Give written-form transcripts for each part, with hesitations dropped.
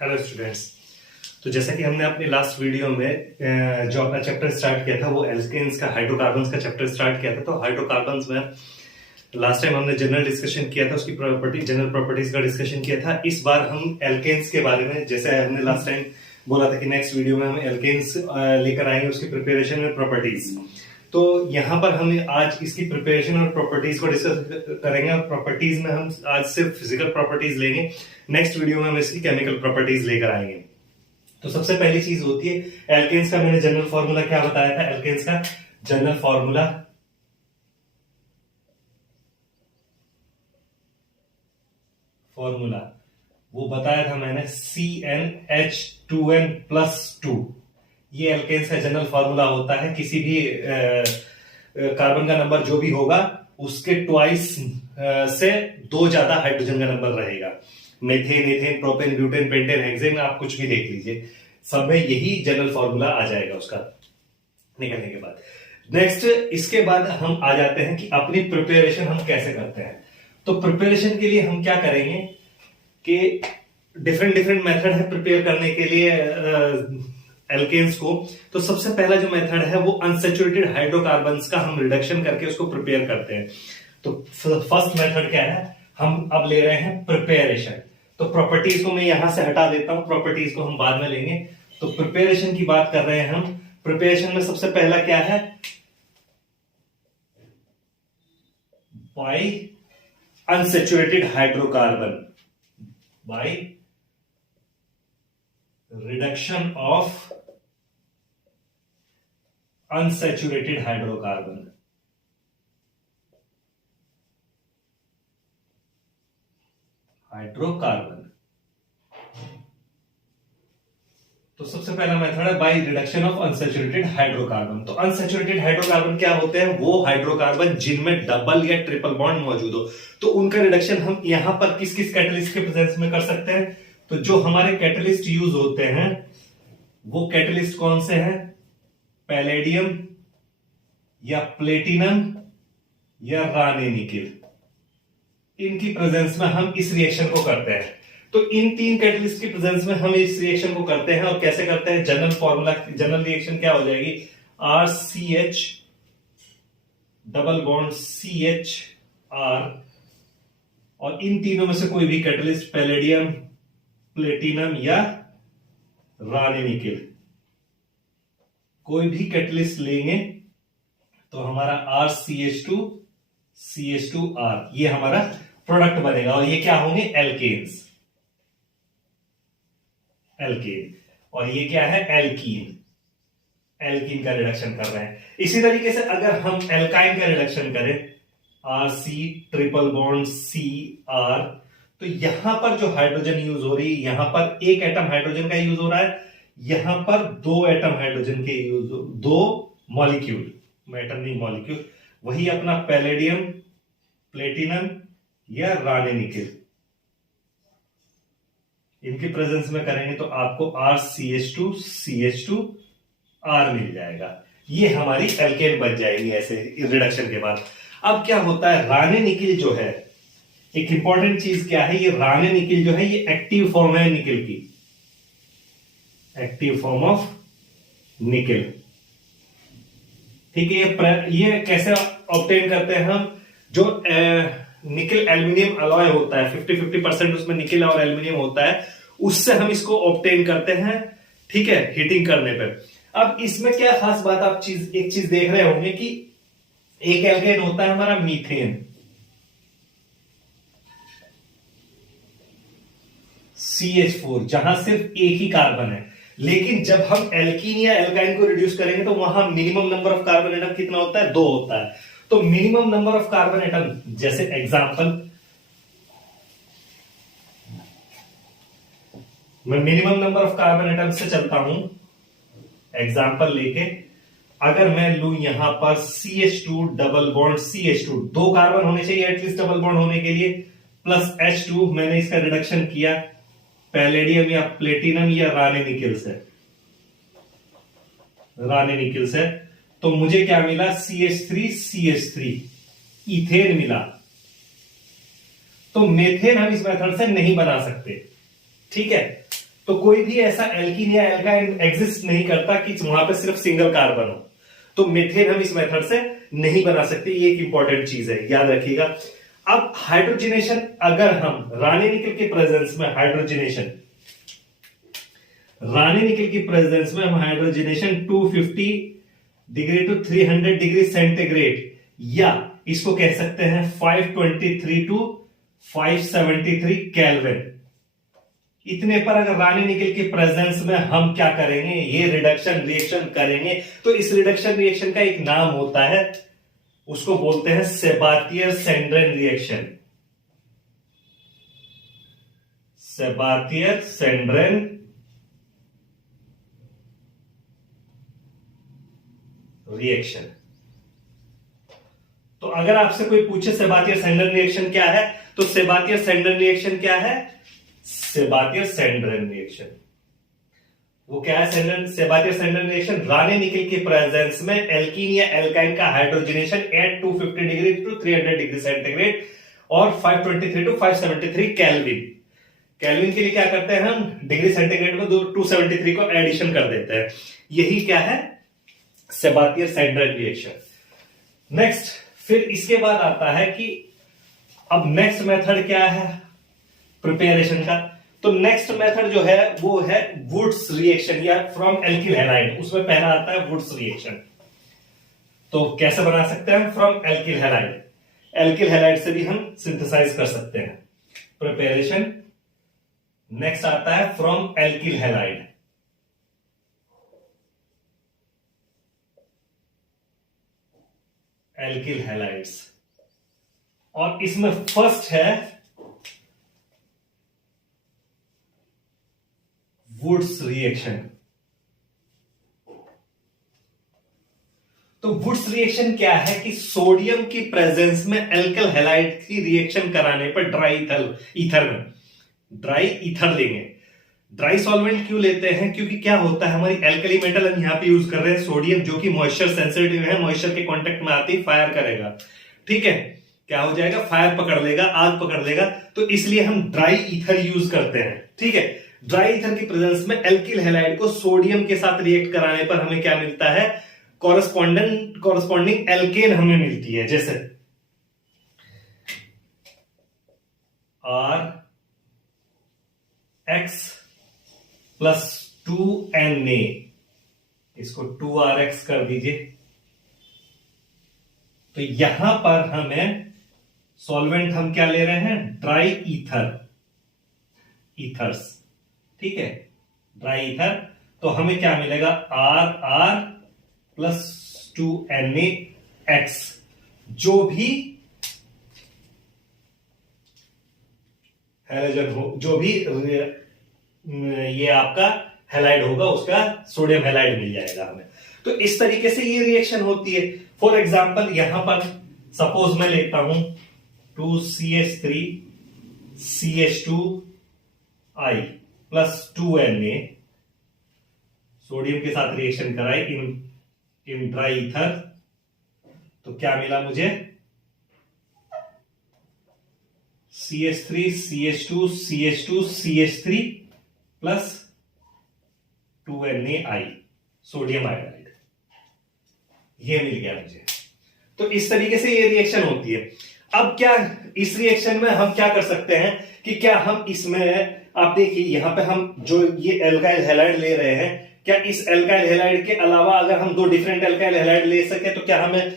Hello students. तो जैसा कि हमने अपने लास्ट वीडियो में जो अपना चैप्टर स्टार्ट किया था वो एल्केन्स का हाइड्रोकार्बन्स का चैप्टर स्टार्ट किया था। तो हाइड्रोकार्बन्स में लास्ट टाइम हमने जनरल डिस्कशन किया था, उसकी जनरल प्रॉपर्टीज का डिस्कशन किया था। इस बार हम एल्केन्स के बारे में, जैसे हमने लास्ट टाइम बोला था कि नेक्स्ट वीडियो में हम एल्केन्स लेकर आएंगे, उसकी प्रिपरेशन और प्रॉपर्टीज। तो यहाँ पर हम आज इसकी प्रिपरेशन और प्रॉपर्टीज को डिस्कस करेंगे और प्रॉपर्टीज में हम आज सिर्फ फिजिकल प्रॉपर्टीज लेंगे। नेक्स्ट वीडियो में हम इसकी केमिकल प्रॉपर्टीज लेकर आएंगे। तो सबसे पहली चीज होती है एल्केन्स का। मैंने जनरल फॉर्मूला क्या बताया था? एल्केन्स का जनरल फॉर्मूला वो बताया था मैंने, CnH2n+2। ये एल्केन्स का जनरल फॉर्मूला होता है। किसी भी कार्बन का नंबर जो भी होगा उसके ट्वाइस से दो ज्यादा हाइड्रोजन का नंबर रहेगा। Methane, ethane, propane, butane, pentane, hexane, आप कुछ भी देख लीजिए, सब में यही जनरल फॉर्मूला आ जाएगा उसका निकलने के बाद। नेक्स्ट, इसके बाद हम आ जाते हैं कि अपनी प्रिपरेशन हम कैसे करते हैं। तो प्रिपरेशन के लिए हम क्या करेंगे कि डिफरेंट मेथड है प्रिपेयर करने के लिए एल्केन्स को। तो सबसे पहला जो मेथड है वो अनसैचुरेटेड हाइड्रोकार्बन्स का हम रिडक्शन करके उसको प्रिपेयर करते हैं। तो फर्स्ट मेथड क्या है? हम अब ले रहे हैं प्रिपेरेशन। तो प्रॉपर्टीज को मैं यहां से हटा देता हूं, प्रॉपर्टीज को हम बाद में लेंगे। तो प्रिपेरेशन की बात कर रहे हैं हम। प्रिपेरेशन में सबसे पहला क्या है? By unsaturated hydrocarbon, by reduction of unsaturated hydrocarbon. तो सबसे पहला मेथड है by reduction of unsaturated hydrocarbon. तो अनसैचुरेटेड हाइड्रोकार्बन क्या होते हैं? वो हाइड्रोकार्बन जिनमें डबल या ट्रिपल बॉन्ड मौजूद हो। तो उनका रिडक्शन हम यहां पर किस किस कैटलिस्ट के प्रेजेंस में कर सकते हैं? तो जो हमारे कैटलिस्ट यूज होते हैं वो कैटलिस्ट कौन से हैं? पैलेडियम या प्लेटिनम या रानी निकिल। इनकी प्रेजेंस में हम इस रिएक्शन को करते हैं। तो इन तीन कैटलिस्ट की प्रेजेंस में हम इस रिएक्शन को करते हैं। और कैसे करते हैं? जनरल फॉर्मूला, जनरल रिएक्शन क्या हो जाएगी? RCH डबल बॉन्ड CHR, और इन तीनों में से कोई भी कैटलिस्ट, पैलेडियम, प्लेटिनम या रानी निकिल, कोई भी कैटलिस्ट लेंगे तो हमारा RCH2CH2R ये हमारा प्रोडक्ट बनेगा। और ये क्या होंगे? Alkanes, alkane. और ये क्या है? एल्कीन, एल्कीन का रिडक्शन कर रहे हैं। इसी तरीके से अगर हम एल्काइन का रिडक्शन करें, RC ट्रिपल बॉन्ड CR, तो यहां पर जो हाइड्रोजन यूज हो रही है, यहां पर एक एटम हाइड्रोजन का यूज हो रहा है, यहां पर दो एटम हाइड्रोजन के यूज, दो मॉलिक्यूल, एटम नहीं मॉलिक्यूल, वही अपना पैलेडियम, प्लेटिनम या रानी निकिल, इनकी प्रेजेंस में करेंगे तो आपको RCH2CH2R मिल जाएगा। ये हमारी एल्केन बन जाएगी ऐसे रिडक्शन के बाद। अब क्या होता है? रानी निकिल जो है, एक इंपॉर्टेंट चीज क्या है? ये रानी निकिल जो है ये एक्टिव फॉर्म है निकिल की, एक्टिव फॉर्म ऑफ निकिल। ठीक है। ये कैसे ऑब्टेन करते हैं हम? जो निकल एल्यूमिनियम अलॉय होता है, 50-50% उसमें निकल और एल्यूमिनियम होता है, उससे हम इसको ऑब्टेन करते हैं। ठीक है, हीटिंग करने पे। अब इसमें क्या खास बात, आप एक चीज देख रहे होंगे कि एक एल्केन होता है हमारा मीथेन, CH4, जहां सिर्फ एक ही कार्बन है। लेकिन जब हम एल्कीन या एल्काइन को रिड्यूस करेंगे तो वहां minimum number of carbon atom कितना होता है? 2 होता है। तो minimum number of carbon atom, जैसे एग्जांपल, मैं minimum number of carbon atom से चलता हूं, एग्जांपल लेके। अगर मैं लू यहां पर CH2 double bond CH2, 2 carbon होने चाहिए एटलीस्ट डबल बॉन्ड होने के लिए, प्लस H2, मैंने इसका रिडक्शन किया पैलेडियम या प्लेटिनम या रानी निकिल से, तो मुझे क्या मिला? CH3CH3 इथेन मिला। तो मेथेन हम इस मेथड से नहीं बना सकते। ठीक है, तो कोई भी ऐसा एल्कीन या एल्काइन एग्जिस्ट नहीं करता कि वहां पे सिर्फ सिंगल कार्बन हो। तो मीथेन हम इस मेथड से नहीं बना सकते, ये एक इंपॉर्टेंट चीज है, याद रखिएगा। अब हाइड्रोजनेशन, अगर हम रानी निकल के प्रेजेंस में हाइड्रोजनेशन, रानी निकल की प्रेजेंस में हम hydrogenation 250 degree to 300 degree centigrade, या इसको कह सकते हैं 523 टू 573 केल्विन, इतने पर अगर रानी निकल के प्रेजेंस में हम क्या करेंगे, ये रिडक्शन रिएक्शन करेंगे, तो इस रिडक्शन रिएक्शन का एक नाम होता है, उसको बोलते हैं सेबातियर सेंड्रेन रिएक्शन। सेबातियर सेंड्रेन रिएक्शन। तो अगर आपसे कोई पूछे सेबातियर सेंड्रेन रिएक्शन क्या है, तो सेबातियर सेंड्रेन रिएक्शन क्या है, सेबातियर सेंड्रेन रिएक्शन वो क्या है, सेबातियर सेंड्रेन रिएक्शन, रानी निकल के प्रेजेंस में एल्कीन या एल्काइन का hydrogenation at 250 degree to 300 degree centigrade और 523 टू 573 केल्विन। केल्विन के लिए क्या करते हैं हम, डिग्री सेंटीग्रेड में 273 को एडिशन कर देते हैं, यही क्या है, सेबातियर सेंड्रेन रिएक्शन। नेक्स्ट, फिर इसके बाद आता है कि अब नेक्स्ट मेथड क्या है प्रिपरेशन का, तो नेक्स्ट मेथड जो है वो है वुड्स रिएक्शन या फ्रॉम एल्किल हैलाइड, उसमें पहला आता है वुड्स रिएक्शन। तो कैसे बना सकते हैं, from alkyl halide, alkyl halide से भी हम सिंथेसाइज कर सकते हैं प्रिपरेशन। नेक्स्ट आता है from alkyl halide, alkyl halides, और इसमें फर्स्ट है वुड्स रिएक्शन। तो वुड्स रिएक्शन क्या है कि सोडियम की प्रेजेंस में एल्किल हैलाइड की रिएक्शन कराने पर ड्राई ईथर में ड्राई ईथर लेंगे। ड्राई सॉल्वेंट क्यों लेते हैं, क्योंकि क्या होता है, हमारी एल्कली मेटल हम यहां पे यूज कर रहे हैं सोडियम, जो कि मॉइस्चर सेंसिटिव है, मॉइस्चर के कांटेक्ट में आती फायर करेगा, ठीक है, क्या हो जाएगा, फायर पकड़ लेगा, आग पकड़ लेगा, तो इसलिए हम ड्राई ईथर यूज करते हैं, ठीक है। ड्राई ईथर की प्रेजेंस में एल्किल हैलाइड को सोडियम के साथ रिएक्ट कराने पर हमें क्या मिलता है, कॉरस्पॉन्डिंग एल्केन हमें मिलती है, जैसे RX प्लस 2Na, इसको 2RX कर दीजिए। तो यहां पर हमें सॉल्वेंट हम क्या ले रहे हैं, ड्राई ईथर्स, ठीक है, ड्राई ईथर। तो हमें क्या मिलेगा, RR प्लस 2NaX, जो भी हैलोजन हो, जो भी ये आपका हैलाइड होगा उसका सोडियम हैलाइड मिल जाएगा हमें। तो इस तरीके से ये रिएक्शन होती है। फॉर एग्जांपल यहां पर सपोज मैं लिखता हूं 2CH3 CH2I plus 2Na, sodium के साथ रिएक्शन कराई इन ड्राई ईथर, तो क्या मिला मुझे, CH3 CH2 CH2 CH3 plus 2NaI, sodium iodide, ये मिल गया मुझे। तो इस तरीके से ये रिएक्शन होती है। अब क्या इस रिएक्शन में हम क्या कर सकते हैं कि क्या हम इसमें, आप देखिए यहां पे हम जो ये एल्काइल हैलाइड ले रहे हैं, क्या इस एल्काइल हैलाइड के अलावा अगर हम दो डिफरेंट एल्काइल हैलाइड ले सके तो क्या हमें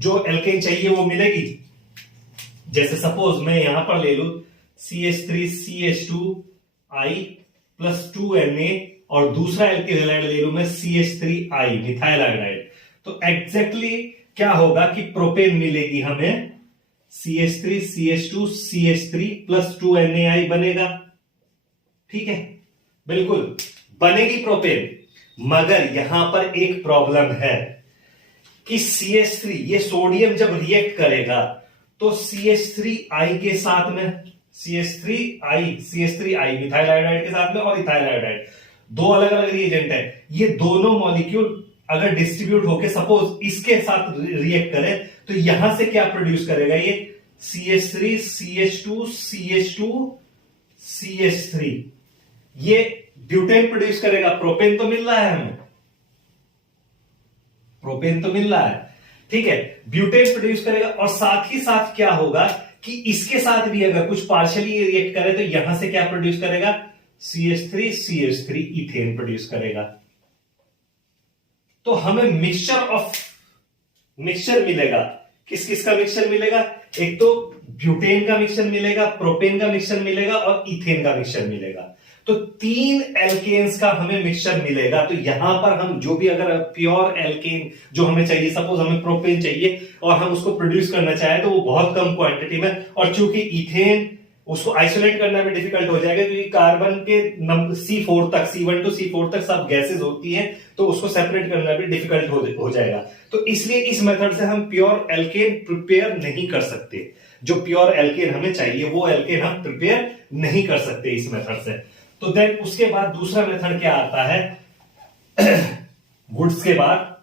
जो एल्केन चाहिए वो मिलेगी। जैसे सपोज मैं यहां पर ले लू CH3 CH2I प्लस 2Na और दूसरा एल्किल हैलाइड ले लू मैं CH3I मिथाइल आयोडाइड, तो एग्जैक्टली क्या होगा कि प्रोपेन मिलेगी हमें, CH3 CH2 CH3 plus 2NaI बनेगा, ठीक है, बिल्कुल बनेगी प्रोपेन। मगर यहां पर एक प्रॉब्लम है कि CH3 ये सोडियम जब रिएक्ट करेगा तो CH3I के साथ में CH3I मिथाइल आयोडाइड के साथ में और इथाइल आयोडाइड, दो अलग अलग रिएजेंट है, ये दोनों मॉलिक्यूल अगर डिस्ट्रीब्यूट होके सपोज इसके साथ रिएक्ट करे तो यहां से क्या प्रोड्यूस करेगा, ये CH3 CH2 CH2 CH3, ये ब्यूटेन प्रोड्यूस करेगा, प्रोपेन तो मिल रहा है हमें, प्रोपेन तो मिल रहा है, ठीक है, ब्यूटेन प्रोड्यूस करेगा। और साथ ही साथ क्या होगा कि इसके साथ भी अगर कुछ पार्शियली रिएक्ट करे तो यहां से क्या प्रोड्यूस करेगा, CH3 इथेन प्रोड्यूस करेगा। तो हमें मिक्सचर मिलेगा। किस किस का मिक्सचर मिलेगा, एक तो ब्यूटेन का मिक्सचर मिलेगा, प्रोपेन का मिक्सचर मिलेगा और इथेन का मिक्सचर मिलेगा। तो 3 एल्केन्स का हमें मिक्सचर मिलेगा। तो यहां पर हम जो भी अगर प्योर एल्केन जो हमें चाहिए, सपोज हमें प्रोपेन चाहिए और हम उसको प्रोड्यूस करना चाहें तो वो बहुत कम क्वांटिटी में, और चूंकि इथेन उसको आइसोलेट करना में डिफिकल्ट हो जाएगा क्योंकि कार्बन के नंबर C4 तक, C1 to C4 तक सब गैसेस होती हैं, तो उसको सेपरेट करना भी डिफिकल्ट हो जाएगा। तो इसलिए इस मेथड से हम प्योर एल्केन प्रिपेयर नहीं कर सकते। जो प्योर एल्केन हमें चाहिए वो एल्केन हम प्रिपेयर नहीं कर सकते इस मेथड से। तो देन उसके बाद दूसरा मेथड क्या आता है वुड्स के बाद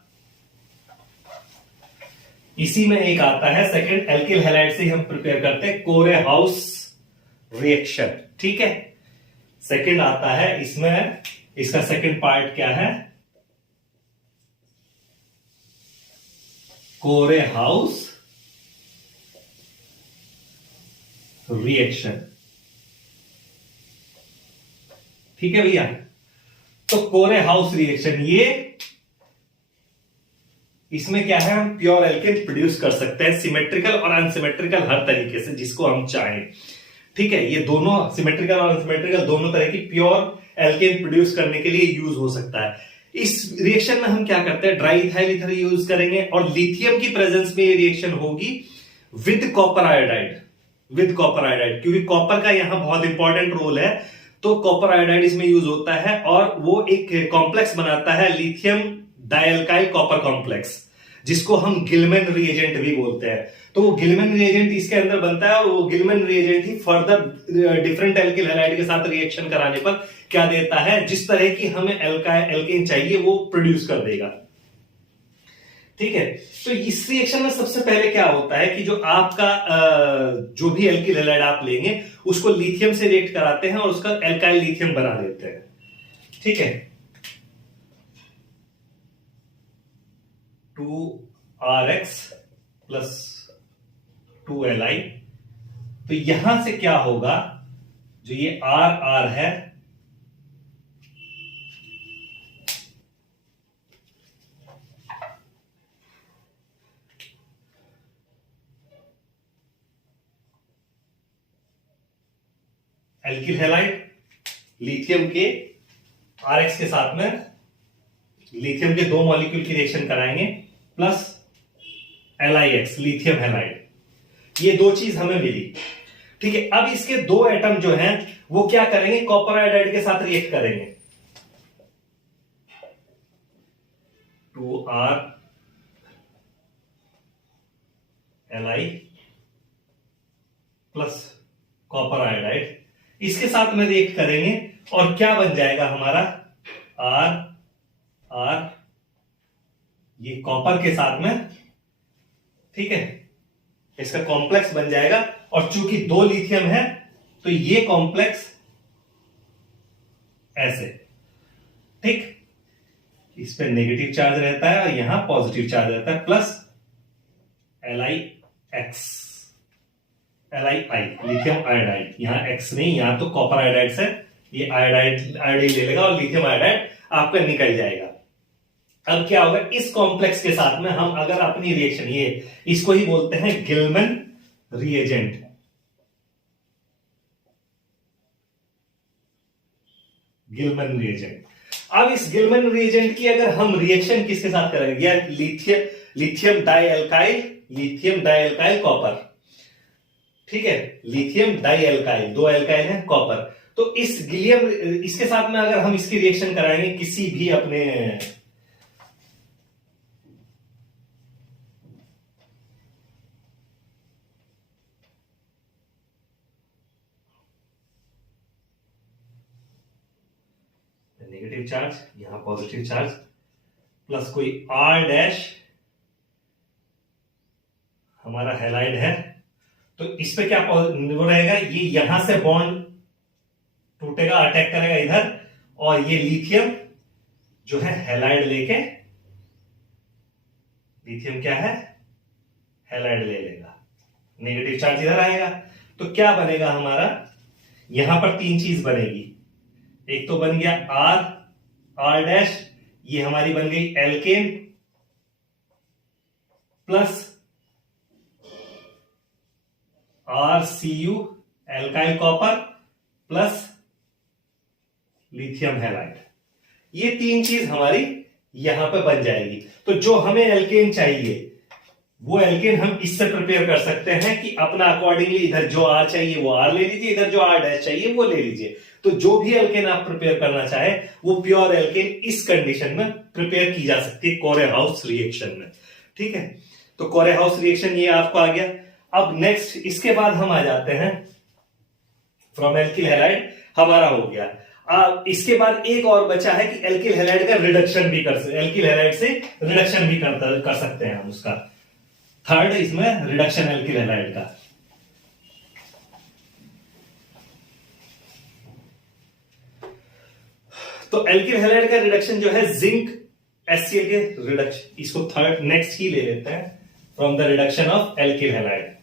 इसी में एक आता है सेकंड एल्किल हैलाइड से हम प्रिपेयर करते हैं कोरेहाउस रिएक्शन, ठीक है। सेकंड आता है इसमें, इसका सेकंड पार्ट क्या है, कोरेहाउस रिएक्शन, ठीक है भैया। तो कोरेहाउस रिएक्शन, ये इसमें क्या है, हम प्योर एल्केन प्रोड्यूस कर सकते हैं सिमेट्रिकल और अनसिमेट्रिकल हर तरीके से जिसको हम चाहें, ठीक है। ये दोनों सिमेट्रिकल और अनसिमेट्रिकल दोनों तरह की प्योर एल्केन प्रोड्यूस करने के लिए यूज हो सकता है। इस रिएक्शन में हम क्या करते हैं, ड्राई इथाइल ईथर यूज करेंगे और लिथियम की प्रेजेंस में ये रिएक्शन होगी विद कॉपर आयोडाइड, क्योंकि कॉपर का यहां बहुत इंपॉर्टेंट रोल है। तो कॉपर आयोडाइड इसमें यूज होता है और वो एक कॉम्प्लेक्स बनाता है लिथियम डाइअल्काइल कॉपर कॉम्प्लेक्स, जिसको हम गिलमैन रिएजेंट भी बोलते हैं। तो वो गिलमैन रिएजेंट इसके अंदर बनता है और वो गिलमैन रिएजेंट ही फर्दर डिफरेंट एल्किल हैलाइड के साथ रिएक्शन कराने पर क्या देता है, जिस तरह की हमें एल्केन चाहिए वो प्रोड्यूस कर देगा, ठीक है। तो इस रिएक्शन में सबसे पहले क्या होता है कि जो आपका जो भी एल्किल हैलाइड आप लेंगे उसको लिथियम से रिएक्ट कराते हैं और उसका एल्काइल लिथियम बना देते हैं, ठीक है। 2RX plus 2Li। तो यहां से क्या होगा, जो ये RR है एल्किल हैलाइड लिथियम के RX के साथ में लिथियम के 2 मॉलिक्यूल की रिएक्शन कराएंगे प्लस LiX लिथियम हैलाइड, ये 2 चीज हमें मिली, ठीक है। अब इसके 2 एटम जो हैं वो क्या करेंगे, कॉपर आयोडाइड के साथ रिएक्ट करेंगे, 2R Li plus copper iodide, इसके साथ में रिएक्ट करेंगे और क्या बन जाएगा हमारा R ये कॉपर के साथ में, ठीक है, इसका कॉम्प्लेक्स बन जाएगा। और चूंकि 2 लिथियम है तो ये कॉम्प्लेक्स ऐसे, ठीक, इस पे नेगेटिव चार्ज रहता है और यहां पॉजिटिव चार्ज रहता है, प्लस Li लिथियम आयोडाइड, यहां X नहीं, यहां तो कॉपर आयोडाइड से ये आयोडाइड ले लेगा और लिथियम आयोडाइड आपका निकल जाएगा। अब क्या होगा, इस कॉम्प्लेक्स के साथ में हम अगर अपनी रिएक्शन, ये इसको ही बोलते हैं गिलमैन रिएजेंट, गिलमैन रिएजेंट। अब इस गिलमैन रिएजेंट की अगर हम रिएक्शन किसके साथ करेंगे, या लिथियम डाइअल्काइल कॉपर, ठीक है, लिथियम डाइअल्काइल, 2 एल्काइल है कॉपर। तो इस इसके साथ में अगर हम इसकी रिएक्शन कराएंगे किसी भी अपने नेगेटिव चार्ज, यहां पॉजिटिव चार्ज, प्लस कोई R' हमारा हैलाइड है, तो इस पे क्या वो रहेगा, ये यहां से बॉन्ड टूटेगा, अटैक करेगा इधर, और ये लिथियम जो है हैलाइड लेके, लिथियम क्या है, हैलाइड ले लेगा, नेगेटिव चार्ज इधर आएगा। तो क्या बनेगा हमारा, यहां पर तीन चीज बनेगी। एक तो बन गया आर, आर डैश, ये हमारी बन गई alkane, plus R C U alkyl copper, plus lithium halide. ये तीन चीज हमारी यहां पे बन जाएगी। तो जो हमें एल्केन चाहिए वो एल्केन हम इससे प्रिपेयर कर सकते हैं कि अपना अकॉर्डिंगली इधर जो आर चाहिए वो आर ले लीजिए, इधर जो आर डैश चाहिए वो ले लीजिए। तो जो भी एल्केन आप प्रिपेयर करना चाहे वो प्योर एल्केन इस कंडीशन में प्रिपेयर की जा सकती है, कोरेहाउस रिएक्शन में। ठीक है, तो कोरेहाउस रिएक्शन ये आपको आ गया। अब नेक्स्ट इसके बाद हम आ जाते हैं फ्रॉम एल्किल हैलाइड, हमारा हो गया। अब इसके बाद एक और बचा है कि एल्किल हैलाइड का रिडक्शन भी कर सकते, एल्किल हैलाइड से रिडक्शन भी कर सकते हैं हम उसका। थर्ड इसमें रिडक्शन एल्किल हैलाइड का। तो एल्किल हैलाइड का रिडक्शन जो है जिंक HCl के रिडक्शन, इसको थर्ड नेक्स्ट ही ले लेते हैं, from the reduction of alkyl halide.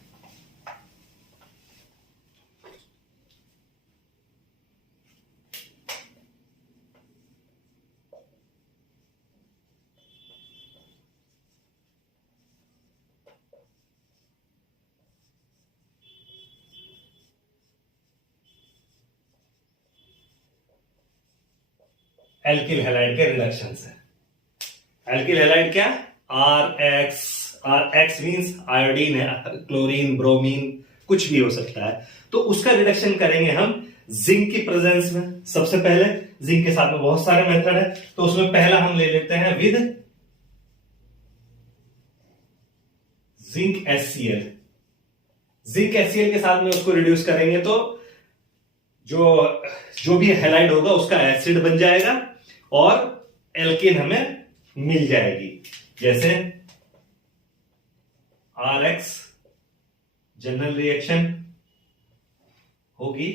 Alkyl halide के रिडक्शन से, एल्किल हैलाइड क्या, आर एक्स मीन्स आयोडीन है, क्लोरीन, ब्रोमीन, कुछ भी हो सकता है। तो उसका रिडक्शन करेंगे हम जिंक की प्रेजेंस में। सबसे पहले जिंक के साथ में बहुत सारे मेथड है, तो उसमें पहला हम ले लेते हैं with zinc HCl। Zinc HCl के साथ में उसको रिड्यूस करेंगे तो जो भी हैलाइड होगा उसका एसिड बन जाएगा और एल्केन हमें मिल जाएगी। जैसे RX जनरल रिएक्शन होगी,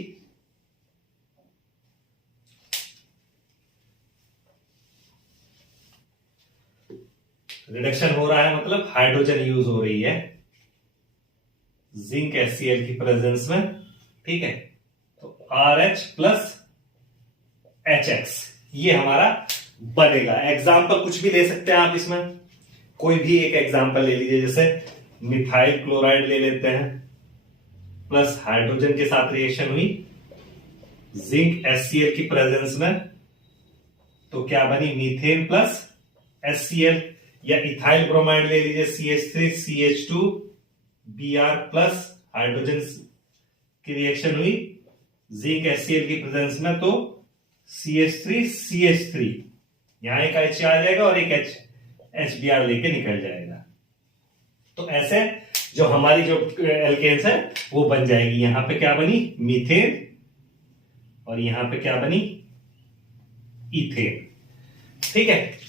रिडक्शन हो रहा है मतलब हाइड्रोजन यूज हो रही है जिंक HCl की प्रेजेंस में। ठीक है, तो RH प्लस HX ये हमारा बनेगा। एग्जाम्पल कुछ भी ले सकते हैं आप इसमें, कोई भी एक एग्जाम्पल ले लीजिए, जैसे मिथाइल क्लोराइड ले लेते हैं, प्लस हाइड्रोजन के साथ रिएक्शन हुई जिंक HCl की प्रेजेंस में, तो क्या बनी, मीथेन प्लस HCl। या इथाइल ब्रोमाइड ले लीजिए, CH3CH2 Br प्लस हाइड्रोजन की रिएक्शन हुई जिंक HCl की प्रेजेंस में, तो CH3CH3, यहां एक H आ जाएगा और एक HBr लेके निकल जाएगा। तो ऐसे जो हमारी जो एल्केन्स है वो बन जाएगी। यहां पे क्या बनी, मीथेन, और यहां पे क्या बनी, इथेन। ठीक है,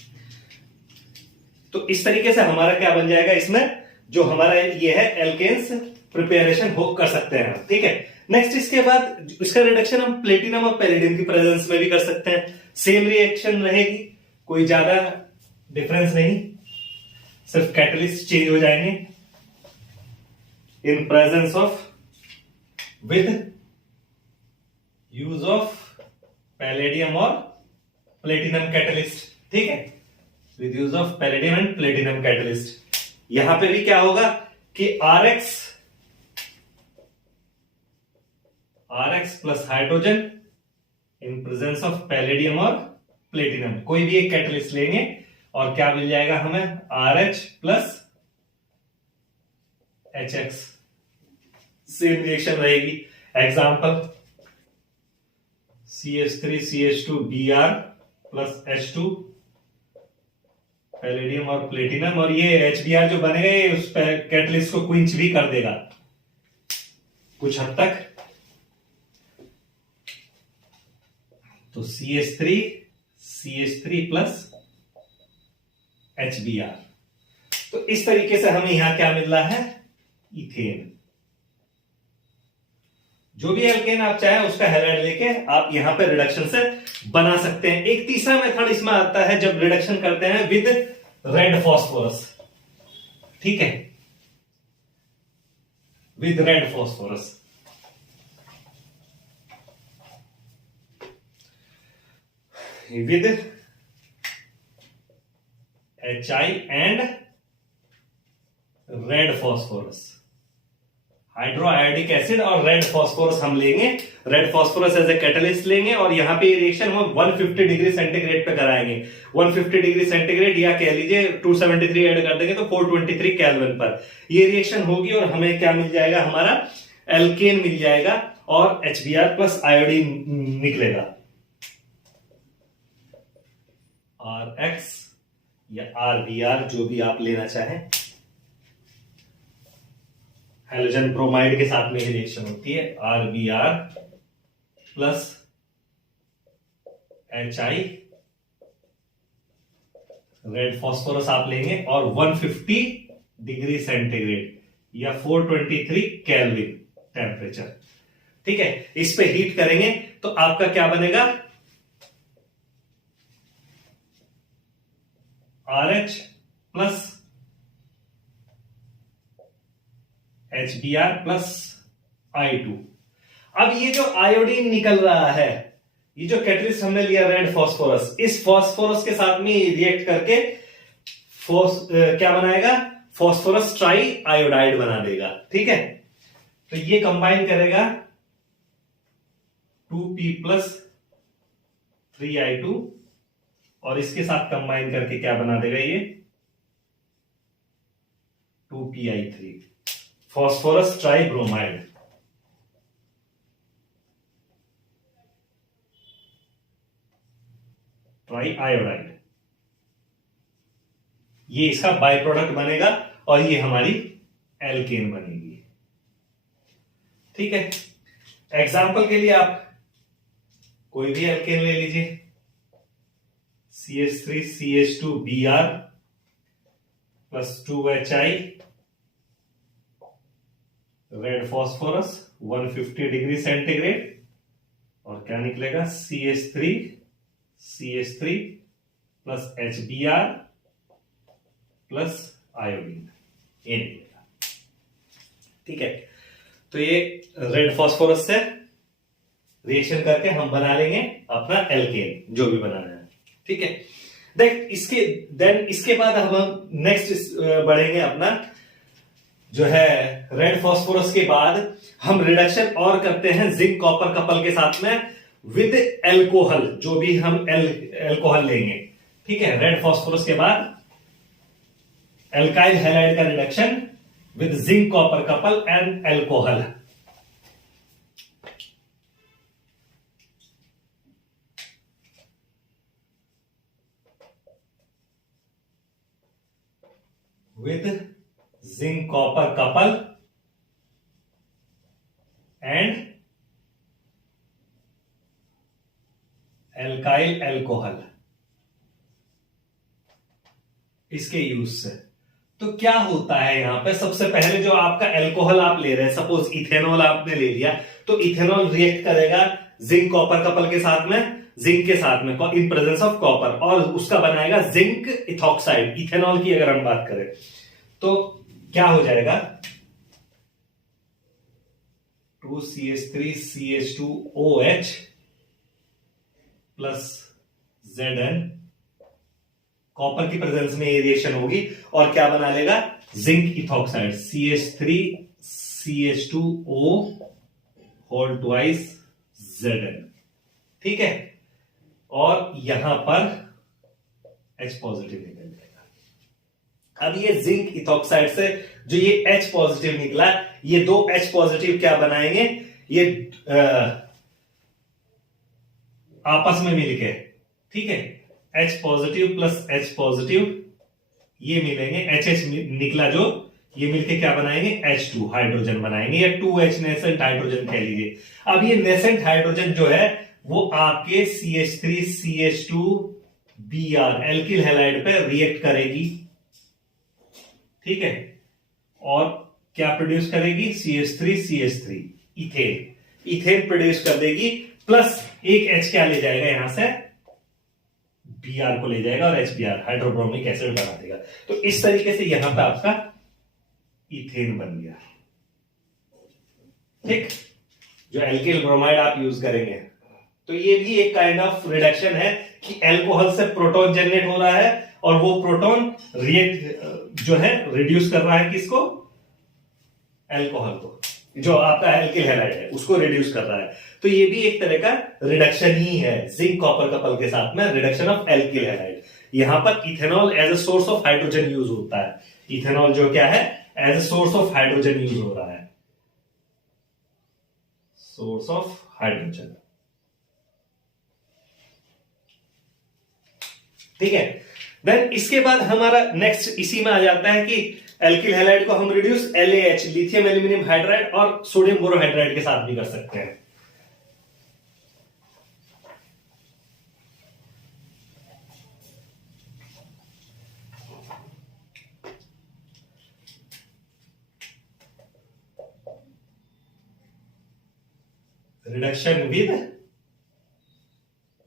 तो इस तरीके से हमारा क्या बन जाएगा, इसमें जो हमारा ये है एल्केन्स प्रिपरेशन हो कर सकते हैं। ठीक है, नेक्स्ट इसके बाद इसका रिडक्शन हम प्लेटिनम और पैलेडियम की प्रेजेंस में भी कर सकते हैं। सेम रिएक्शन रहेगी, कोई ज्यादा डिफरेंस नहीं, सिर्फ कैटलिस्ट चेंज हो जाएंगे in presence of with use of palladium और प्लेटिनम कैटलिस्ट। ठीक है, with use of palladium and platinum catalyst. यहां पे भी क्या होगा कि RX plus hydrogen in presence of palladium और प्लेटिनम, कोई भी एक कैटलिस्ट लेंगे और क्या मिल जाएगा हमें, RH plus HX। Same reaction रहेगी। Example CH3CH2 Br plus H2 palladium और प्लेटिनम, और ये HBr जो बनेगा ये उस कैटलिस्ट को क्विंच भी कर देगा कुछ हद तक। तो CH3 प्लस HBr। तो इस तरीके से हमें यहां क्या मिल रहा है, इथेन। जो भी एल्केन आप चाहे उसका हैलाइड लेके आप यहां पे रिडक्शन से बना सकते हैं। एक तीसरा मेथड इसमें आता है जब रिडक्शन करते हैं विद रेड फॉस्फोरस, ठीक है, with red phosphorus. With HI and red phosphorus, hydroiodic acid और रेड फॉस्फोरस हम लेंगे। Red phosphorus as a catalyst लेंगे और यहां पे रिएक्शन हम 150 डिग्री सेंटीग्रेड पे कराएंगे। 150 डिग्री सेंटीग्रेड या कह लीजिए 273 ऐड कर देंगे तो 423 केल्विन पर ये रिएक्शन होगी और हमें क्या मिल जाएगा, हमारा एल्केन मिल जाएगा और HBr प्लस आयोडीन निकलेगा। RX या RBr जो भी आप लेना चाहें, हेलोजन ब्रोमाइड के साथ में ही रिएक्शन होती है। RBr plus HI, red phosphorus आप लेंगे और 150 डिग्री सेंटीग्रेड या 423 केल्विन टेम्परेचर, ठीक है, इस पे हीट करेंगे तो आपका क्या बनेगा, RH plus HBr plus I2। अब ये जो आयोडीन निकल रहा है, ये जो कैटलिस्ट हमने लिया रेड फॉस्फोरस, इस फॉस्फोरस के साथ में रिएक्ट करके क्या बनाएगा, फॉस्फोरस ट्राई आयोडाइड बना देगा, ठीक है। तो ये कंबाइन करेगा 2P प्लस 3I2 और इसके साथ कंबाइन करके क्या बना देगा, ये 2PI3, phosphorus try bromide. Try iodide, ये इसका बाय प्रोडक्ट बनेगा और ये हमारी एल्केन बनेगी, ठीक है। एग्जाम्पल के लिए आप कोई भी एल्केन ले लीजिए, CH3CH2Br plus 2HI, red phosphorus 150 degree centigrade और क्या निकलेगा, CH3 plus HBr plus iodine, ये निकलेगा, ठीक है। तो ये रेड फॉस्फोरस से रिएक्शन करके हम बना लेंगे अपना एल्केन जो भी बनाना है, ठीक है। इसके बाद हम नेक्स्ट बढ़ेंगे अपना जो है रेड फॉस्फोरस के बाद हम रिडक्शन और करते हैं जिंक कॉपर कपल के साथ में विद एल्कोहल, जो भी हम एल्कोहल लेंगे, ठीक है। रेड फॉस्फोरस के बाद एल्काइल हैलाइड का reduction with zinc copper couple and alcohol. with zinc copper couple and alkyl alcohol, इसके यूज से तो क्या होता है यहां पे, सबसे पहले जो आपका एल्कोहल आप ले रहे हैं, सपोज इथेनॉल आपने ले लिया, तो इथेनॉल रिएक्ट करेगा जिंक कॉपर कपल के साथ में, जिंक के साथ में इन प्रेजेंस ऑफ कॉपर, और उसका बनाएगा जिंक इथॉक्साइड। इथेनॉल की अगर हम बात करें तो क्या हो जाएगा, 2CH3CH2OH प्लस Zn, कॉपर की प्रेजेंस में ये रिएक्शन होगी और क्या बना लेगा, zinc ethoxide CH3CH2O whole twice Zn, ठीक है। और यहां पर H पॉजिटिव निकल जाएगा। अब ये जिंक इथॉक्साइड से जो ये H पॉजिटिव निकला, ये दो H पॉजिटिव क्या बनाएंगे, ये आपस में मिलके, ठीक है, H positive plus H positive ये मिलेंगे, HH निकला जो, ये मिलके क्या बनाएंगे, H2 हाइड्रोजन बनाएंगे, या 2H नेसेंट हाइड्रोजन कह लीजिए। अब ये नेसेंट हाइड्रोजन जो है वो आपके CH3CH2Br एल्किल हैलाइड पे रिएक्ट करेगी, ठीक है, और क्या प्रोड्यूस करेगी, CH3CH3 इथेन। इथेन प्रोड्यूस कर देगी, प्लस एक H क्या ले जाएगा यहां से, Br को ले जाएगा और HBr हाइड्रोब्रोमिक एसिड बना देगा। तो इस तरीके से यहां पे आपका इथेन बन गया। ठीक, जो एल्किल ब्रोमाइड आप यूज करेंगे। तो ये भी एक काइंड ऑफ रिडक्शन है कि एल्कोहल से प्रोटॉन जनरेट हो रहा है और वो प्रोटॉन रिएक्ट जो है रिड्यूस कर रहा है किसको, एल्कोहल को, जो आपका एल्किल हैलाइड है उसको रिड्यूस कर रहा है। तो ये भी एक तरह का रिडक्शन ही है, जिंक कॉपर कपल के साथ में रिडक्शन ऑफ एल्किल हैलाइड। यहां पर ethanol as a source of hydrogen use होता है। इथेनॉल जो क्या है, as a source of hydrogen use हो रहा है, सोर्स ऑफ हाइड्रोजन। ठीक है, देन इसके बाद हमारा नेक्स्ट इसी में आ जाता है कि एल्किल हैलाइड को हम reduce LaH lithium aluminium hydride और सोडियम बोरोहाइड्राइड के साथ भी कर सकते हैं। Reduction with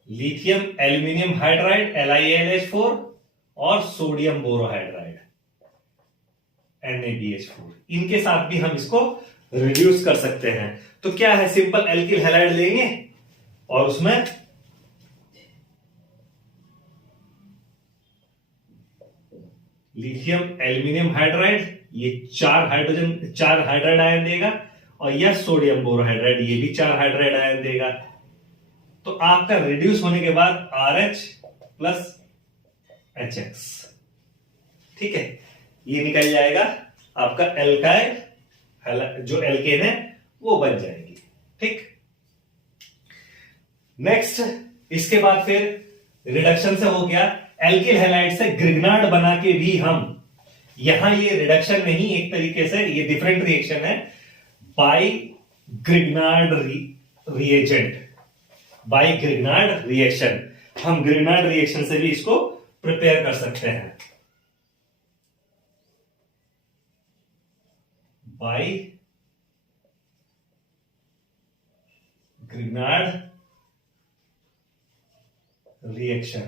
lithium aluminium hydride LiAlH4 और सोडियम बोरोहाइड्राइड NaBH4, इनके साथ भी हम इसको रिड्यूस कर सकते हैं। तो क्या है, सिंपल एल्किल हैलाइड लेंगे और उसमें लिथियम एल्यूमिनियम हाइड्राइड, ये 4 हाइड्राइड आयन देगा, और यह सोडियम बोरोहाइड्राइड, ये भी 4 हाइड्राइड आयन देगा। तो आपका रिड्यूस होने के बाद RH प्लस HX, ठीक है, ये निकल जाएगा आपका एल्काइल, जो एल्केन है वो बन जाएगी। ठीक, नेक्स्ट इसके बाद फिर रिडक्शन से हो गया, एल्किल हैलाइड से ग्रिग्नार्ड बना के भी हम, यहां ये रिडक्शन नहीं, एक तरीके से ये डिफरेंट रिएक्शन है, by Grignard reagent, by Grignard reaction. हम ग्रिग्नार्ड रिएक्शन से भी इसको प्रिपेयर कर सकते हैं, बाय ग्रिग्नार्ड रिएक्शन।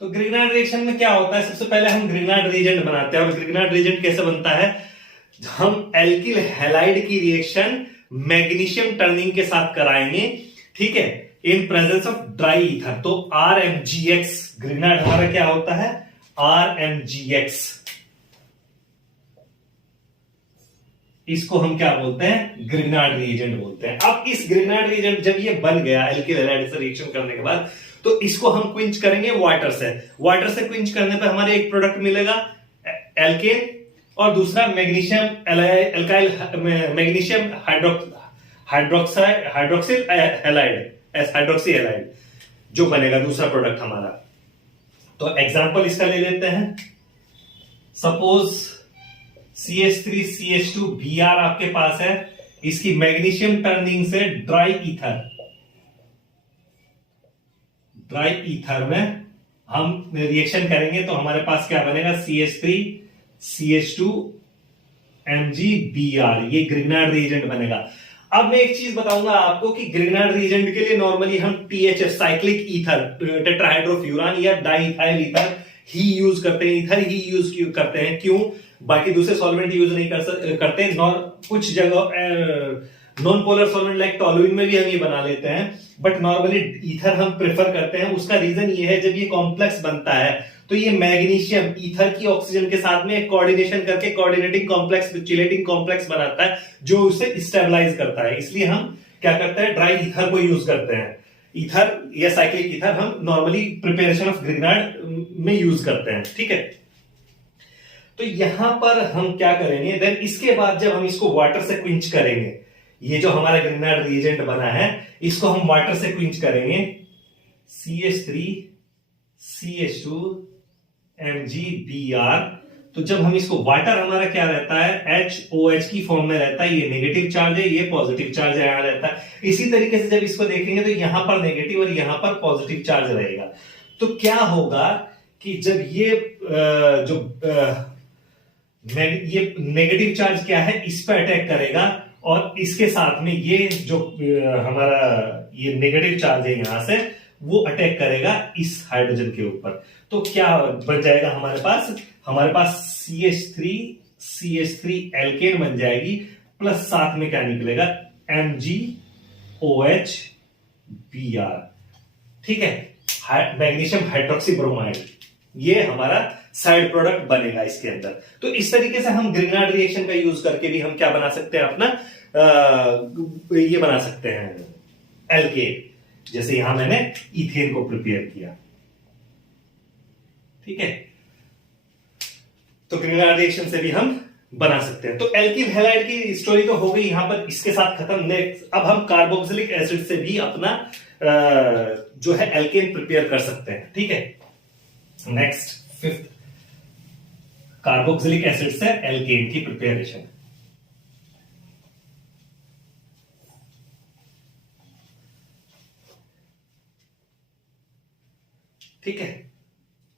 तो ग्रिग्नार्ड रिएक्शन में क्या होता है, सबसे पहले हम ग्रिग्नार्ड रिएजेंट बनाते हैं। और ग्रिग्नार्ड रिएजेंट कैसे बनता है, हम एल्किल हैलाइड की रिएक्शन मैग्नीशियम टर्निंग के साथ कराएंगे, ठीक है, in presence of dry ether. तो RMgX, ग्रिग्नार्ड हमारा क्या होता है, RMgX, इसको हम क्या बोलते हैं, ग्रिग्नार्ड रिएजेंट बोलते हैं। अब इस ग्रिग्नार्ड रिएजेंट जब ये बन गया एल्किल हैलाइड से रिएक्शन करने के बाद, तो इसको हम क्विंच करेंगे वाटर से। वाटर से क्विंच करने पर हमारे एक प्रोडक्ट मिलेगा एल्केन, और दूसरा magnesium alkyl magnesium hydroxyl halide जो बनेगा दूसरा प्रोडक्ट हमारा। तो एग्जांपल इसका ले लेते हैं, सपोज CH3CH2Br आपके पास है, इसकी मैग्नीशियम टर्निंग से ड्राई ईथर में हम रिएक्शन करेंगे, तो हमारे पास क्या बनेगा, CH3CH2MgBr, ये ग्रिग्नार्ड रिएजेंट बनेगा। अब मैं एक चीज बताऊंगा आपको कि ग्रिग्नार्ड रिएजेंट के लिए नॉर्मली हम THF साइक्लिक ईथर, टेट्राहाइड्रोफ्यूरान या डाइइथाइल ईथर ही यूज करते हैं, ईथर ही यूज करते हैं। क्यों, बाकी दूसरे सॉल्वेंट यूज नहीं करते। कुछ जगह non polar solvent like toluene में भी हम ये बना लेते हैं, बट नॉर्मली ईथर हम प्रेफर करते हैं। उसका रीजन ये है, जब ये कॉम्प्लेक्स बनता है तो ये मैग्नीशियम ईथर की ऑक्सीजन के साथ में कोऑर्डिनेशन करके कोऑर्डिनेटिंग कॉम्प्लेक्स, चिलेटिंग कॉम्प्लेक्स बनाता है, जो उसे स्टेबलाइज करता है। इसलिए हम क्या करते हैं, ड्राई ईथर को यूज करते हैं। ईथर या साइक्लिक ईथर हम नॉर्मली प्रिपरेशन ऑफ ग्रिग्नार्ड में यूज करते हैं, ठीक है। तो यहां पर हम क्या करेंगे, देन इसके बाद जब हम इसको वाटर से क्विंच करेंगे, ये जो हमारा ग्रिग्नार्ड रिएजेंट बना है इसको हम वाटर से क्विंच करेंगे, CH3CH2MgBr। तो जब हम इसको, वाटर हमारा क्या रहता है, HOH की फॉर्म में रहता है, ये नेगेटिव चार्ज है, ये पॉजिटिव चार्ज यहां रहता है। इसी तरीके से जब इसको देखेंगे तो यहां पर नेगेटिव और यहां पर पॉजिटिव चार्ज रहेगा। तो क्या होगा कि जब ये ये नेगेटिव चार्ज क्या है, इस पर अटैक करेगा और इसके साथ में ये जो हमारा ये नेगेटिव चार्ज है यहां से, वो अटैक करेगा इस हाइड्रोजन के ऊपर। तो क्या बन जाएगा हमारे पास CH3 एल्केन बन जाएगी, प्लस साथ में क्या निकलेगा, MgOH Br। ठीक है, मैग्नीशियम हाइड्रोक्सी ब्रोमाइड, ये हमारा साइड प्रोडक्ट बनेगा इसके अंदर। तो इस तरीके से हम ग्रिग्नार्ड रिएक्शन का यूज करके भी हम क्या बना सकते हैं, अपना ये बना सकते हैं एल्केन। जैसे यहां मैंने इथेन को प्रिपेयर किया। ठीक है, तो ग्रिग्नार्ड रिएक्शन से भी हम बना सकते हैं। तो एल्किल हैलाइड की स्टोरी तो हो गई यहां पर, इसके साथ खत्म। नेक्स्ट अब हम कार्बोक्सिलिक एसिड से भी अपना जो है एल्केन प्रिपेयर कर सकते हैं। ठीक है, नेक्स्ट 5th, कार्बोक्सिलिक एसिड से एल्केन की प्रिपेरेशन। ठीक है,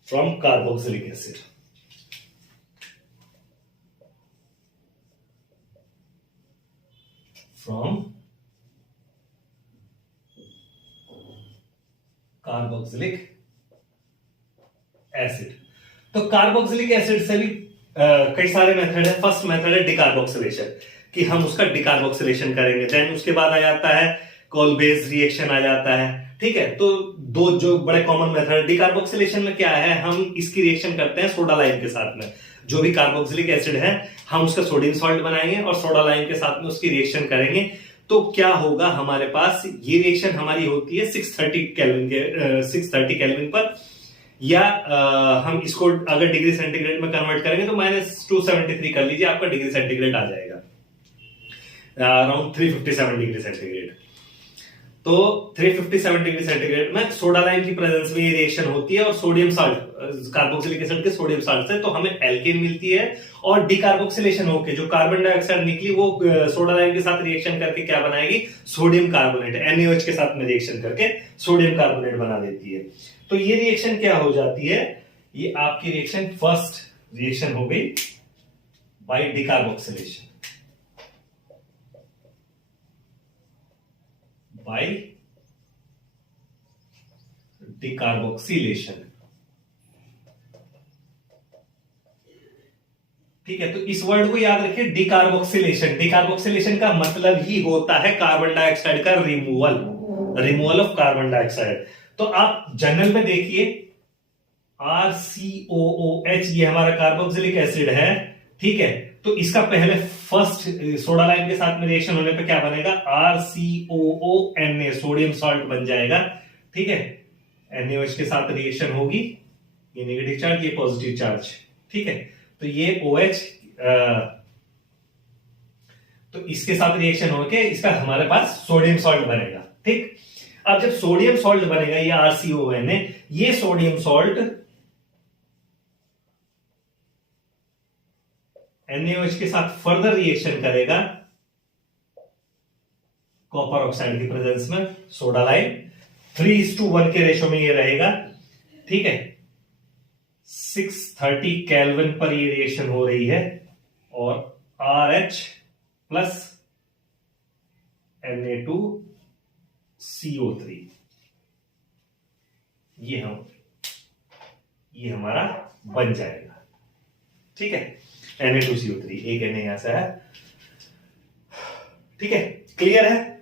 from carboxylic acid. From carboxylic acid. तो कार्बोक्सिलिक एसिड से भी कई सारे मेथड है। फर्स्ट मेथड है डिकार्बोक्सिलेशन, कि हम उसका डिकार्बोक्सिलेशन करेंगे। देन उसके बाद आ जाता है कोलबेज रिएक्शन आ जाता है। ठीक है, तो दो जो बड़े कॉमन मेथड डिकार्बोक्सिलेशन में क्या है, हम इसकी रिएक्शन करते हैं सोडा लाइम के साथ में। जो भी कार्बोक्सिलिक एसिड है हम उसका सोडियम सॉल्ट बनाएंगे और सोडा लाइम के साथ में उसकी रिएक्शन करेंगे। तो क्या होगा, हमारे पास ये रिएक्शन हमारी होती है 630 केल्विन पर, या हम इसको अगर डिग्री सेंटीग्रेड में कन्वर्ट करेंगे तो -273 कर लीजिए, आपका डिग्री सेंटीग्रेड आ जाएगा, अराउंड 357 डिग्री सेंटीग्रेड। तो 357 डिग्री सेंटीग्रेड में सोडा लाइम की प्रेजेंस में ये रिएक्शन होती है और सोडियम सॉल्ट, कार्बोक्सिलिक एसिड के सोडियम सॉल्ट से तो हमें एल्केन मिलती है। और डिकार्बोक्सिलेशन होके जो कार्बन डाइऑक्साइड निकली वो सोडा लाइम के साथ रिएक्शन करके क्या बनाएगी, सोडियम कार्बोनेट, NaOH के साथ में रिएक्शन करके सोडियम कार्बोनेट बना देती है। तो ये रिएक्शन क्या हो जाती है, ये आपकी रिएक्शन फर्स्ट रिएक्शन हो गई बाय डिकार्बोक्सिलेशन, बाय डिकार्बोक्सिलेशन। ठीक है, तो इस वर्ड को याद रखिए, डिकार्बोक्सिलेशन। डिकार्बोक्सिलेशन का मतलब ही होता है कार्बन डाइऑक्साइड का रिमूवल ऑफ कार्बन डाइऑक्साइड। तो आप जनरल में देखिए RCOOH, ये हमारा कार्बोक्सिलिक एसिड है। ठीक है, तो इसका पहले फर्स्ट सोडा लाइम के साथ में रिएक्शन होने पे क्या बनेगा, RCOONA, सोडियम सॉल्ट बन जाएगा। ठीक है, NaOH के साथ रिएक्शन होगी, ये नेगेटिव चार्ज, ये पॉजिटिव चार्ज। ठीक है, तो ये OH, तो इसके साथ रिएक्शन होके इसका हमारे पास सोडियम सॉल्ट बनेगा। ठीक, अब जब सोडियम सॉल्ट बनेगा, ये RCONA, ये सोडियम सॉल्ट NaOH के साथ फर्दर रिएक्शन करेगा कॉपर ऑक्साइड की प्रेजेंस में, सोडा लाइम 3:1 के रेशो में ये रहेगा। ठीक है, 630 केल्विन पर ये रिएक्शन हो रही है और RH प्लस Na2CO3, ये हमारा बन जाएगा। ठीक है, Na2CO3, एक Na यहां से है। ठीक है, क्लियर है।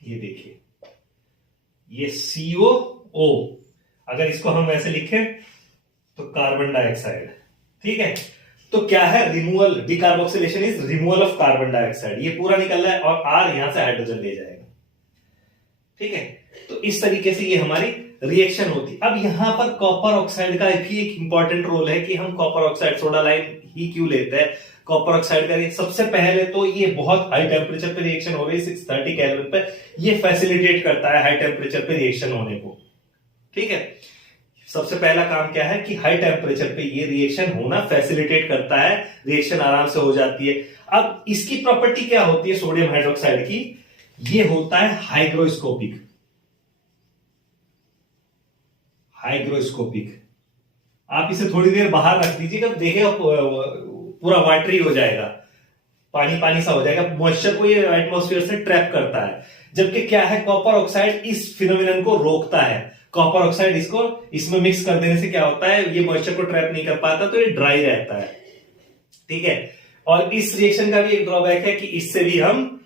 ये देखिए, ये COO, अगर इसको हम वैसे लिखें तो कार्बन डाइऑक्साइड। ठीक है, तो क्या है, removal, decarboxylation is removal of carbon dioxide, ये पूरा निकल रहा है और R यहां से हाइड्रोजन ले जाएगा। ठीक है, तो इस तरीके से ये हमारी रिएक्शन होती। अब यहां पर कॉपर ऑक्साइड का भी एक इंपॉर्टेंट रोल है कि हम कॉपर ऑक्साइड, सोडा लाइम ही क्यों लेते हैं। कॉपर ऑक्साइड का सबसे पहले तो ये बहुत हाई टेम्परेचर पे रिएक्शन हो रही है 630 केल्विन पे, ये फैसिलिटेट करता है हाई टेम्परेचर पे रिएक्शन होने को। ठीक है, सबसे पहला काम क्या है कि हाई टेम्परेचर पे ये रिएक्शन होना फैसिलिटेट करता है, रिएक्शन आराम से हो जाती है। अब इसकी प्रॉपर्टी क्या होती है सोडियम हाइड्रोक्साइड की, ये होता है हाइग्रोस्कोपिक। हाइग्रोस्कोपिक। आप इसे थोड़ी देर बाहर रख दीजिएगा, देखिएगा पूरा वाटरी हो जाएगा, पानी पानी सा हो जाएगा, मॉइस्चर को ये एटमॉस्फेयर से ट्रैप करता है। जबकि क्या है, कॉपर ऑक्साइड इस फिनोमिनन को रोकता है। कॉपर ऑक्साइड इसको इसमें मिक्स कर देने से क्या होता है, ये मॉइस्चर को ट्रैप नहीं कर पाता, तो ये ड्राई रहता है। ठीक है, और इस रिएक्शन का भी एक ड्रॉबैक है कि इससे भी हम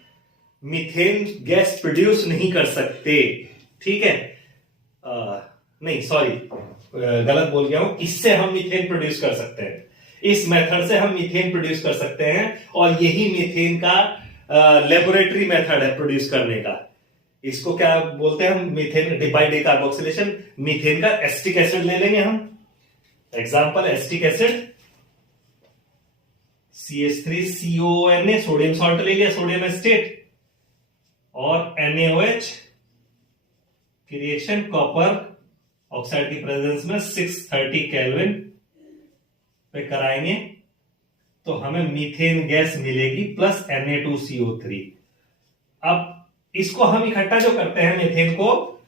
मीथेन गैस प्रोड्यूस नहीं कर सकते। ठीक है, नहीं सॉरी, गलत बोल गया हूं, इससे हम मीथेन प्रोड्यूस कर सकते हैं। इस मेथड से हम मीथेन प्रोड्यूस कर सकते हैं, और यही मीथेन का लेबोरेटरी मेथड है प्रोड्यूस करने का। इसको क्या बोलते हैं हम, मीथेन बाय डिकार्बोक्सिलेशन। मीथेन का एसिटिक एसिड ले लेंगे हम, example acetic acid CH3CONA, sodium salt ले लिया, सोडियम एसिटेट, और NaOH की रिएक्शन कॉपर ऑक्साइड की प्रेजेंस में 630 केल्विन पे कराएंगे, तो हमें मीथेन गैस मिलेगी प्लस Na2CO3। अब इसको हम इकट्ठा जो करते हैं मीथेन को,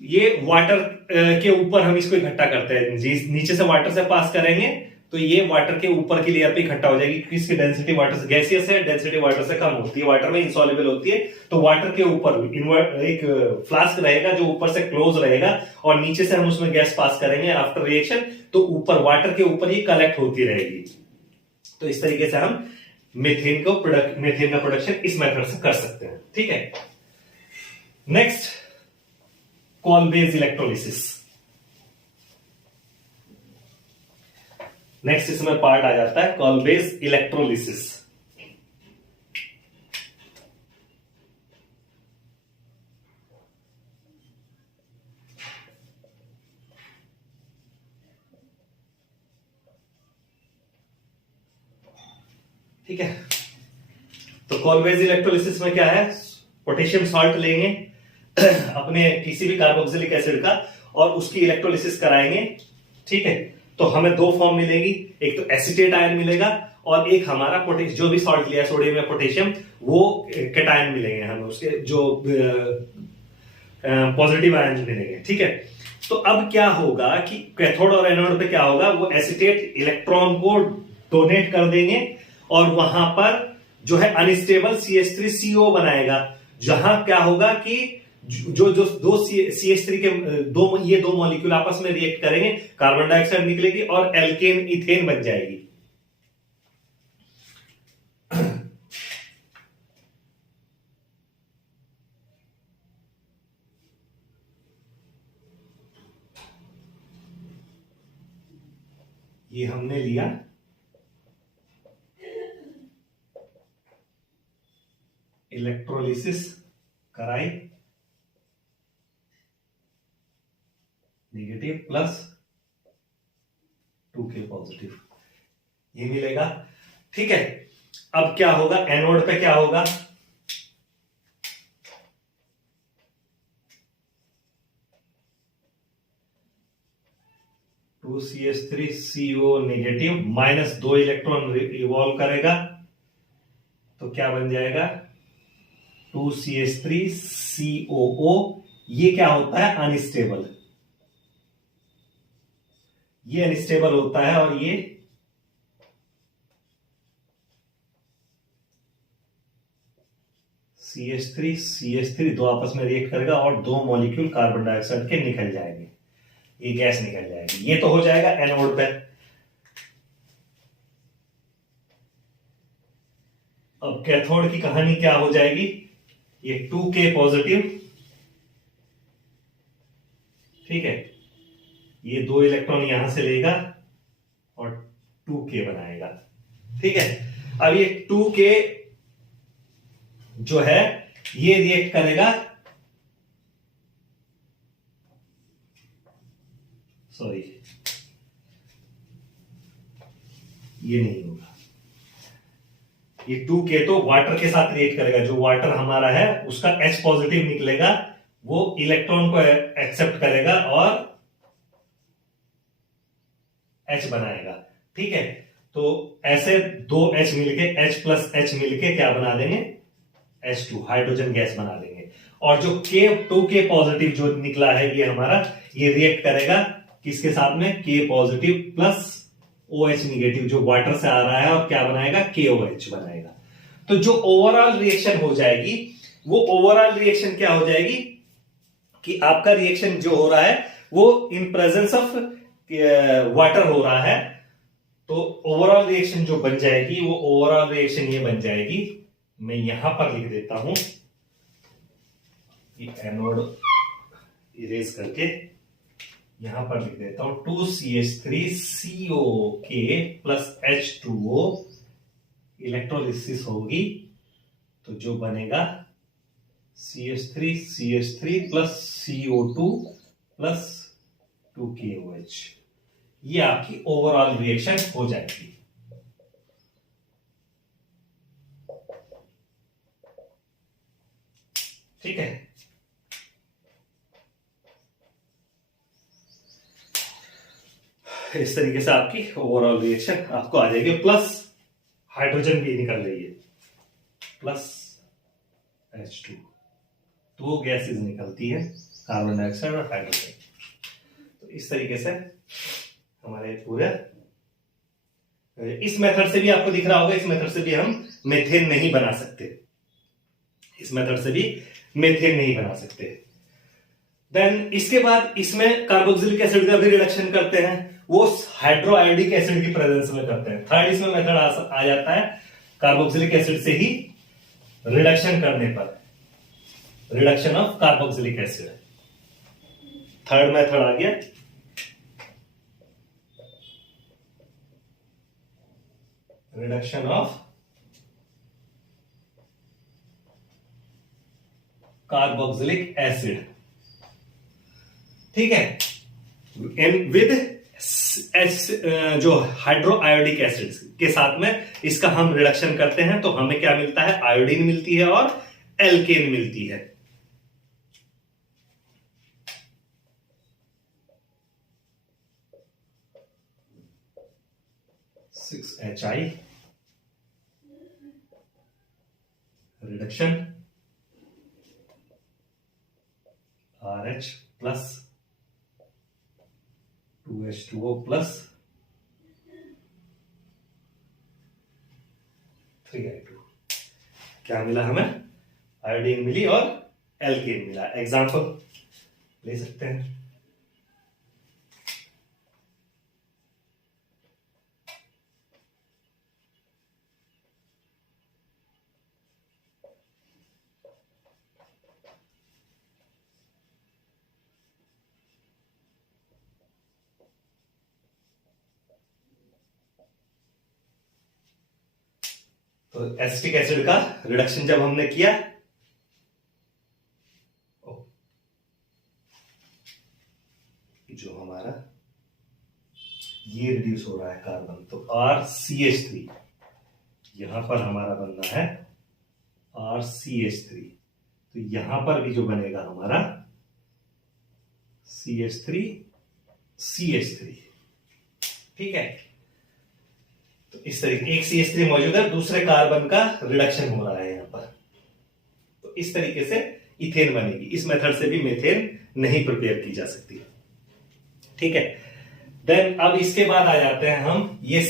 ये वाटर के ऊपर हम इसको इकट्ठा करते हैं, नीचे से वाटर से पास करेंगे तो ये वाटर के ऊपर की लेयर पे इकट्ठा हो जाएगी, क्योंकि इसकी डेंसिटी वाटर से गैसियस है, डेंसिटी वाटर से कम होती है, वाटर में इंसॉल्युबल होती है। तो वाटर के ऊपर एक फ्लास्क रहेगा जो ऊपर से क्लोज रहेगा, और नीचे से हम उसमें गैस पास करेंगे आफ्टर रिएक्शन, तो ऊपर वाटर के ऊपर ही कलेक्ट होती रहेगी। तो इस तरीके से हम मीथेन का प्रोडक्शन इस मेथड से कर सकते हैं। ठीक है, नेक्स्ट कॉल-बेस्ड इलेक्ट्रोलिसिस। नेक्स्ट इसमें पार्ट आ जाता है कॉल-बेस्ड इलेक्ट्रोलिसिस। ठीक है, तो कॉल-बेस्ड इलेक्ट्रोलिसिस में क्या है, पोटेशियम सॉल्ट लेंगे अपने किसी भी कार्बोक्सिलिक एसिड का, और उसकी इलेक्ट्रोलिसिस कराएंगे। ठीक है, तो हमें दो फॉर्म मिलेगी, एक तो एसिटेट आयन मिलेगा, और एक हमारा पोटेशियम, जो भी सॉल्ट लिया सोडियम या पोटेशियम, वो कैटायन मिलेंगे हमें, उसके जो पॉजिटिव आयन मिलेंगे। ठीक है, तो अब क्या होगा कि कैथोड और एनोड पे क्या होगा, वो एसिटेट इलेक्ट्रॉन को डोनेट कर देंगे, और वहां पर जो है अनस्टेबल CH3CO बनाएगा, जहां क्या होगा कि जो जो दो CH3 के ये दो मॉलिक्यूल आपस में रिएक्ट करेंगे, कार्बन डाइऑक्साइड निकलेगी और एल्केन इथेन बन जाएगी। ये हमने लिया इलेक्ट्रोलिसिस कराई, नेगेटिव प्लस 2K पॉजिटिव, ये मिलेगा। ठीक है, अब क्या होगा, एनोड पे क्या होगा, CH3CO negative minus 2 electron revolve करेगा, तो क्या बन जाएगा 2CH3COO। ये क्या होता है, अनस्टेबल, ये अनस्टेबल होता है, और ये CH3 दो आपस में रिएक्ट करेगा, और दो मॉलिक्यूल कार्बन डाइऑक्साइड के निकल जाएंगे, ये गैस निकल जाएगी। ये तो हो जाएगा एनोड पे। अब कैथोड की कहानी क्या हो जाएगी, ये 2K पॉजिटिव, ठीक है, ये दो इलेक्ट्रॉन यहां से लेगा और 2K बनाएगा। ठीक है, अब ये 2K जो है ये रिएक्ट करेगा, सॉरी ये नहीं होगा, ये 2K तो वाटर के साथ रिएक्ट करेगा, जो वाटर हमारा है उसका H पॉजिटिव निकलेगा, वो इलेक्ट्रॉन को एक्सेप्ट करेगा और H बनाएगा। ठीक है, तो ऐसे दो H मिलके H प्लस H मिलके क्या बना देंगे, H2 हाइड्रोजन गैस बना देंगे। और जो K2K पॉजिटिव जो निकला है ये हमारा, ये रिएक्ट करेगा किसके साथ में, K positive plus OH negative जो वाटर से आ रहा है, और क्या बनाएगा, KOH बनाएगा। तो जो ओवरऑल रिएक्शन हो जाएगी, वो ओवरऑल रिएक्शन क्या हो जाएगी कि आपका रिएक्शन जो हो रहा है वो इन प्रेजेंस ऑफ वाटर हो रहा है। तो ओवरऑल रिएक्शन जो बन जाएगी, वो ओवरऑल रिएक्शन ये बन जाएगी, मैं यहां पर लिख देता हूं, एनोड इरेज करके यहां पर लिख देता हूं, 2CH3COK प्लस H2O इलेक्ट्रोलिसिस होगी, तो जो बनेगा CH3 plus CO2 plus 2KOH, ये आपकी ओवरऑल रिएक्शन हो जाएगी। ठीक है, इस तरीके से आपकी ओवरऑल रिएक्शन आपको आ जाएगी। प्लस हाइड्रोजन भी निकल रही है, प्लस H2, दो गैसेस निकलती है, कार्बन डाइऑक्साइड और हाइड्रोजन। तो इस तरीके से हमारे पूरे, इस मेथड से भी आपको दिख रहा होगा, इस मेथड से भी हम मेथेन नहीं बना सकते, इस मेथड से भी मेथेन नहीं बना सकते। देन इसके बाद इसमें कार्बोक्सिलिक एसिड का भी रिडक्शन करते हैं, वो हाइड्रोआयोडिक एसिड की प्रेजेंस में करते हैं। थर्ड इसमें मेथड आ जाता है कार्बोक्सिलिक एसिड से ही रिडक्शन करने पर, reduction of carboxylic acid, third method आ गया। रिडक्शन ऑफ कार्बोक्सिलिक एसिड, ठीक है, विद जो हाइड्रोआयोडिक एसिड के साथ में इसका हम रिडक्शन करते हैं, तो हमें क्या मिलता है, आयोडीन मिलती है और एल्केन मिलती है। HI reduction RH plus 2H2O plus 3I2, क्या मिला हमें, आयोडीन मिली और एल्केन मिला। एग्जाम्पल ले सकते हैं, तो एसिटिक एसिड का रिडक्शन जब हमने किया, जो हमारा ये रिड्यूस हो रहा है कार्बन, तो RCH3, यहां पर हमारा बनना है RCH3, तो यहां पर भी जो बनेगा हमारा CH3, ठीक है। तो इस तरीके एक CH3 मौजूद है, दूसरे कार्बन का रिडक्शन हो रहा है यहां पर, तो इस तरीके से इथेन बनेगी। इस मेथड से भी मेथेन नहीं प्रिपेयर की जा सकती, ठीक है। देन अब इसके बाद आ जाते हैं हम, ये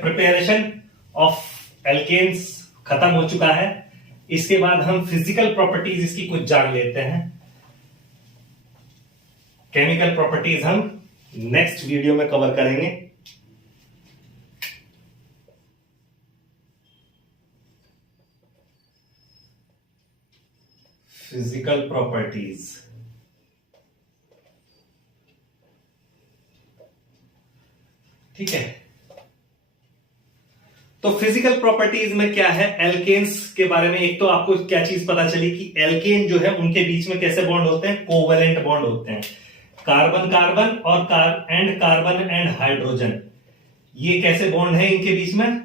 प्रिपरेशन ऑफ एल्केन्स खत्म हो चुका है। इसके बाद हम फिजिकल प्रॉपर्टीज इसकी कुछ जान लेते हैं। केमिकल प्रॉपर्टीज हम नेक्स्ट वीडियो में कवर करेंगे। फिजिकल प्रॉपर्टीज, ठीक है। तो फिजिकल प्रॉपर्टीज में क्या है, एल्केन्स के बारे में एक तो आपको क्या चीज पता चली कि एल्केन जो है उनके बीच में कैसे बॉन्ड होते हैं, कोवेलेंट बॉन्ड होते हैं। कार्बन कार्बन और कार्बन एंड हाइड्रोजन, ये कैसे बॉन्ड है इनके बीच में,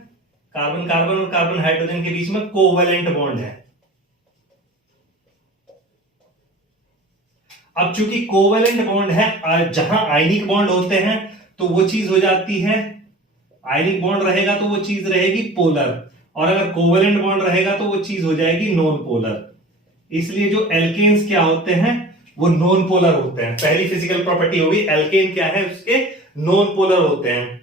कार्बन कार्बन और कार्बन हाइड्रोजन के बीच में कोवेलेंट बॉन्ड है। अब चूंकि कोवेलेंट बॉन्ड है, जहां आयनिक बॉन्ड होते हैं तो वो चीज हो जाती है, आयनिक बॉन्ड रहेगा तो वो चीज रहेगी पोलर, और अगर कोवेलेंट बॉन्ड रहेगा तो वो चीज हो जाएगी नॉन पोलर। इसलिए जो एल्केन्स क्या होते हैं वो नॉन पोलर होते हैं। पहली फिजिकल प्रॉपर्टी होगी एल्केन क्या है, उसके नॉन पोलर होते हैं।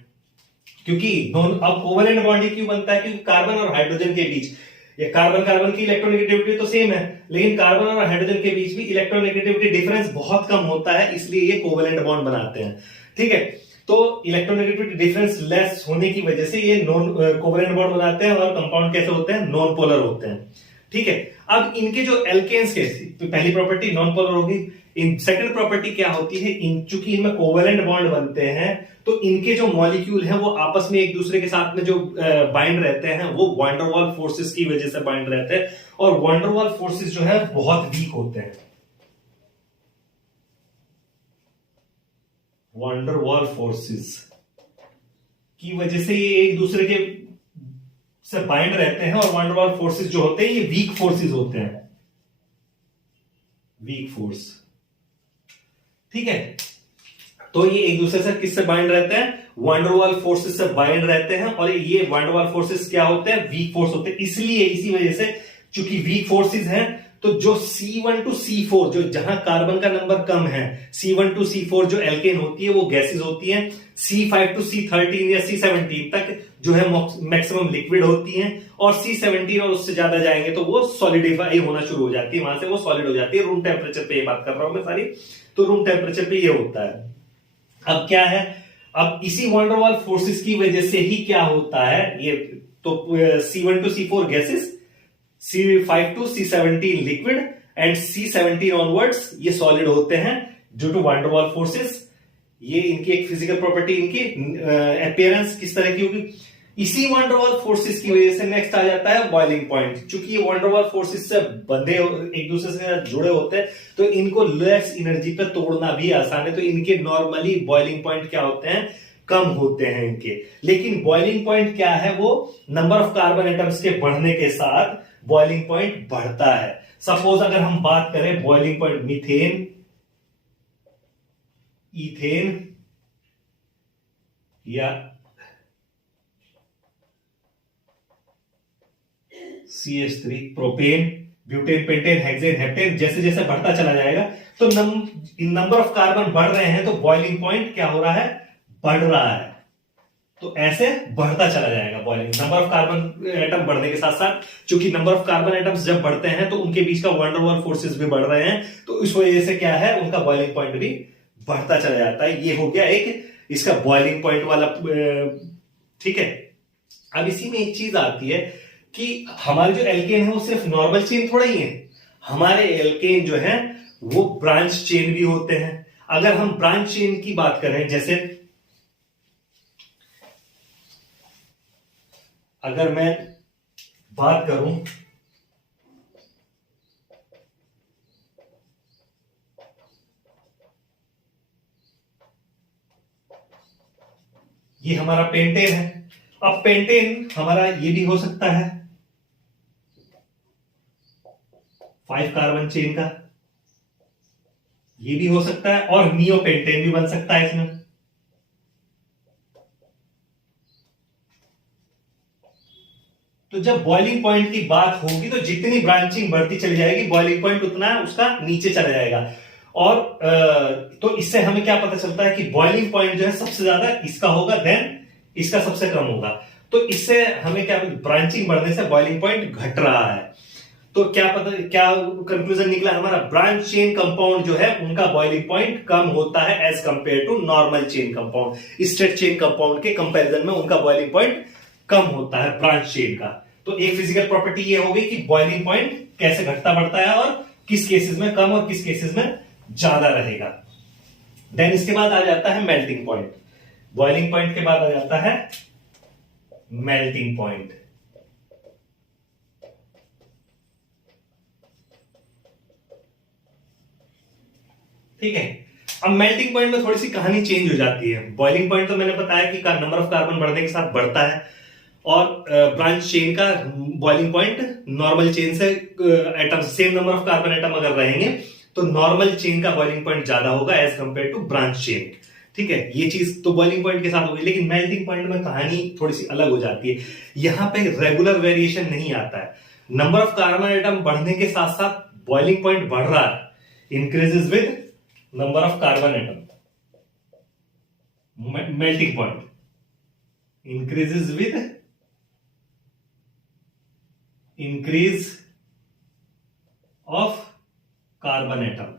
क्योंकि अब कोवेलेंट बॉन्ड क्यों बनता है, क्योंकि कार्बन और हाइड्रोजन के बीच, ये कार्बन कार्बन की इलेक्ट्रोनेगेटिविटी तो सेम है, लेकिन कार्बन और हाइड्रोजन के बीच भी इलेक्ट्रोनेगेटिविटी डिफरेंस बहुत कम होता है, इसलिए ये कोवेलेंट बॉन्ड बनाते हैं। ठीक है, तो इलेक्ट्रोनेगेटिविटी डिफरेंस लेस होने की वजह से ये नॉन कोवेलेंट बॉन्ड बनाते हैं, और कंपाउंड कैसे होते हैं, नॉन पोलर होते हैं। ठीक है, अब इनके जो एल्केन्स के, तो पहली प्रॉपर्टी नॉन पोलर होगी। इन सेकंड प्रॉपर्टी क्या होती है, चूंकि इनमें कोवेलेंट बॉन्ड बनते हैं तो इनके जो मॉलिक्यूल हैं वो आपस में एक दूसरे के साथ में जो बाइंड रहते हैं वो वैन डर वाल्स फोर्सेस की वजह से बाइंड रहते हैं, और वैन डर वाल्स फोर्सेस जो है बहुत वीक होते हैं। वैन डर वाल्स फोर्सेस की वजह से ये एक दूसरे के से बाइंड रहते हैं, और वैन डर वाल्स फोर्सेस जो होते हैं ये वीक फोर्सेस होते हैं, वीक फोर्स। ठीक है, तो ये एक दूसरे से किससे बाइंड रहते हैं, वैन डर वाल्स फोर्सेस से बाइंड रहते हैं, और ये वैन डर वाल्स फोर्सेस क्या होते हैं, वीक फोर्स होते हैं। इसलिए इसी वजह से चूंकि वीक फोर्सेस हैं तो जो C1 to C4 जो जहां कार्बन का नंबर कम है, C1 to C4 जो एल्केन होती है वो गैसेस होती हैं, C5 to C13 या C17 तक जो है मैक्सिमम लिक्विड होती हैं, और C17 और उससे ज्यादा जाएंगे तो वो सॉलिडिफाई होना शुरू हो जाती है, वहां से वो सॉलिड हो जाती है। रूम टेम्परेचर पे ये बात कर रहा हूं मैं सारी, तो रूम टेम्परेचर पे ये होता है। अब क्या है, अब इसी वैन डर वाल्स फोर्सेस की वजह से ही क्या होता है, ये तो C1 to C4 gases, C5 to C17 liquid, and C17 onwards ये सॉलिड होते हैं due to van der Waals forces. ये इनकी एक फिजिकल प्रॉपर्टी, इनकी अपीयरेंस किस तरह की होगी, इसी वैन डर वाल्स फोर्सेस की वजह से नेक्स्ट आ जाता है बॉइलिंग पॉइंट। चूंकि ये वैन डर वाल्स फोर्सेस से बंधे एक दूसरे से जुड़े होते हैं तो इनको लेस एनर्जी पे तोड़ना भी आसान है, तो इनके नॉर्मली बॉइलिंग पॉइंट क्या होते हैं, कम होते हैं इनके। लेकिन बॉइलिंग पॉइंट क्या है, वो नंबर ऑफ कार्बन एटम्स के बढ़ने के साथ बॉइलिंग पॉइंट बढ़ता है। सपोज अगर हम बात करें बॉइलिंग पॉइंट मीथेन, इथेन या CH3, propane, butane, pentane, hexane, heptane, जैसे जैसे बढ़ता चला जाएगा तो नंबर ऑफ कार्बन बढ़ रहे हैं तो बॉइलिंग पॉइंट क्या हो रहा है, बढ़ रहा है। तो ऐसे बढ़ता चला जाएगा boiling, number of carbon atom बढ़ने के साथ साथ, क्योंकि नंबर ऑफ कार्बन एटम्स जब बढ़ते हैं तो उनके बीच का वैन डर वाल्स फोर्सेस भी बढ़ रहे हैं, तो इस वजह से क्या है, उनका बॉइलिंग पॉइंट भी बढ़ता चला जाता है। ये हो गया एक इसका बॉइलिंग पॉइंट वाला। ठीक है, अब इसी में एक चीज आती है कि हमारे जो एल्केन है वो सिर्फ नॉर्मल चेन थोड़ा ही है, हमारे एल्केन जो है वो ब्रांच चेन भी होते हैं। अगर हम ब्रांच चेन की बात करें, जैसे अगर मैं बात करूं ये हमारा पेंटेन है, अब पेंटेन हमारा ये भी हो सकता है 5 कार्बन चेन का, ये भी हो सकता है, और नियो पेंटेन भी बन सकता है इसमें। तो जब बॉइलिंग पॉइंट की बात होगी तो जितनी ब्रांचिंग बढ़ती चली जाएगी बॉइलिंग पॉइंट उतना उसका नीचे चला जाएगा। और तो इससे हमें क्या पता चलता है कि बॉइलिंग पॉइंट जो है सबसे ज्यादा इसका होगा, देन इसका सबसे कम होगा। तो इससे हमें क्या, ब्रांचिंग बढ़ने से बॉइलिंग पॉइंट घट रहा है। तो क्या कंक्लूजन निकला हमारा, ब्रांच चेन कंपाउंड जो है उनका बॉइलिंग पॉइंट कम होता है as compare to normal chain compound. Straight chain compound के कंपैरिजन में उनका बॉइलिंग पॉइंट कम होता है ब्रांच चेन का। तो एक फिजिकल प्रॉपर्टी ये हो गई कि बॉइलिंग पॉइंट कैसे घटता बढ़ता है और किस केसेस में कम और किस केसेस में ज्यादा रहेगा। देन इसके बाद आ जाता है मेल्टिंग पॉइंट। बॉइलिंग पॉइंट के बाद आ जाता है मेल्टिंग पॉइंट। ठीक है, अब मेल्टिंग पॉइंट में थोड़ी सी कहानी चेंज हो जाती है। बॉइलिंग पॉइंट तो मैंने बताया कि नंबर ऑफ कार्बन बढ़ने के साथ बढ़ता है, और ब्रांच चेन का बॉइलिंग पॉइंट नॉर्मल चेन से atom, same number of carbon atom अगर रहेंगे तो नॉर्मल चेन का बॉइलिंग पॉइंट ज्यादा होगा as compare to branch chain. ठीक है, ये चीज तो बॉइलिंग पॉइंट के साथ हो गई। लेकिन मेल्टिंग पॉइंट में कहानी थोड़ी सी अलग हो जाती है। यहां पे रेगुलर वेरिएशन नहीं आता है, नंबर ऑफ कार्बन एटम बढ़ने के साथ साथ बॉइलिंग पॉइंट बढ़ रहा है, increases with number of carbon atom, melting point increases with increase of carbon atom.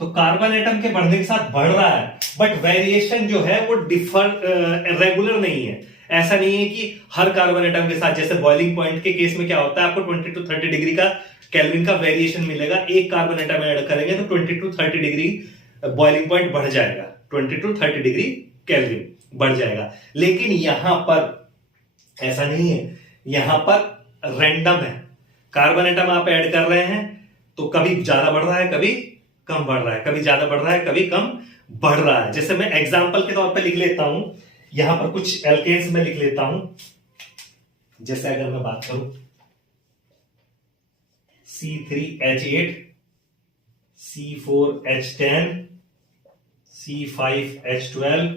तो कार्बन एटम के बढ़ने के साथ बढ़ रहा है, बट वेरिएशन जो है वो रेगुलर नहीं है। ऐसा नहीं है कि हर कार्बन एटम के साथ, जैसे बॉइलिंग पॉइंट के केस में क्या होता है, आपको 20 to 30 डिग्री का केल्विन का वेरिएशन मिलेगा। एक कार्बन एटम ऐड करेंगे तो 20 to 30 डिग्री बॉइलिंग पॉइंट बढ़ जाएगा, 20 to 30 डिग्री केल्विन बढ़ जाएगा। लेकिन यहां पर ऐसा नहीं है, यहां पर रैंडम है। कार्बन एटम आप ऐड कर रहे हैं तो कभी ज्यादा बढ़ रहा है, कभी कम बढ़ रहा है, कभी ज्यादा बढ़ रहा है, कभी कम बढ़ रहा है। जैसे मैं एग्जांपल के तौर पे लिख लेता हूं, यहां पर कुछ एल्केन्स में लिख लेता हूं। जैसे अगर मैं बात करूं C3H8, C4H10, C5H12,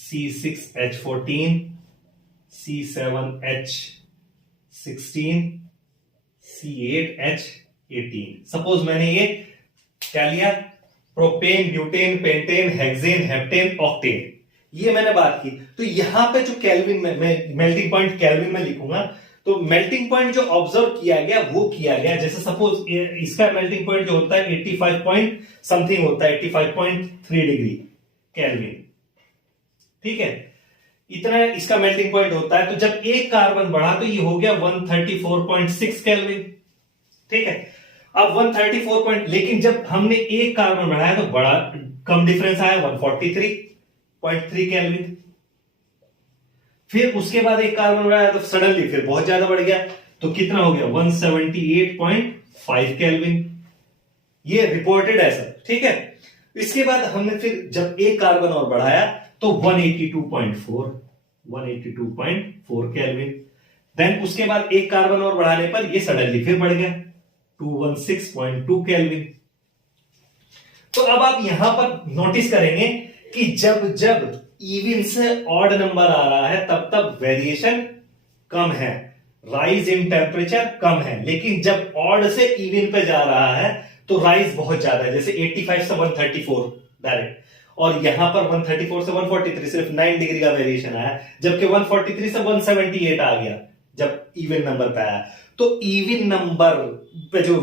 C6H14, C7H16, C8H18। Suppose मैंने ये क्या लिया, propane, butane, pentane, hexane, heptane, octane, ये मैंने बात की। तो यहां पे जो केल्विन में मैं मेल्टिंग पॉइंट केल्विन में लिखूंगा, तो मेल्टिंग पॉइंट जो ऑब्जर्व किया गया वो किया गया। जैसे सपोज इसका मेल्टिंग पॉइंट जो होता है 85 पॉइंट समथिंग होता है, 85.3 डिग्री केल्विन, ठीक है, इतना इसका मेल्टिंग पॉइंट होता है। तो जब एक कार्बन बढ़ा तो ये हो गया 134.6 केल्विन, ठीक है। अब 134 पॉइंट, लेकिन जब हमने एक कार्बन बढ़ाया तो बड़ा कम डिफरेंस आया, 143.3 केल्विन। फिर उसके बाद एक कार्बन बढ़ाया तो सडनली फिर बहुत ज्यादा बढ़ गया, तो कितना हो गया 178.5 केल्विन। ये रिपोर्टेड है सर, ठीक है। इसके बाद हमने फिर जब एक कार्बन और बढ़ाया तो 182.4 केल्विन। देन उसके बाद एक कार्बन और बढ़ाने पर ये सडनली फिर बढ़ गया 216.2 केल्विन। तो अब आप यहां पर नोटिस करेंगे कि जब जब इवन से ऑड नंबर आ रहा है तब तब वेरिएशन कम है, राइज इन टेम्परेचर कम है। लेकिन जब ऑड से इवन पे जा रहा है तो राइज बहुत ज्यादा है, जैसे 85 से 134 डायरेक्ट, और यहां पर 134 से 143 सिर्फ 9 डिग्री का वेरिएशन आया, जबकि 143 से 178 आ गया जब इवन नंबर पे आया। तो इवन नंबर पे जो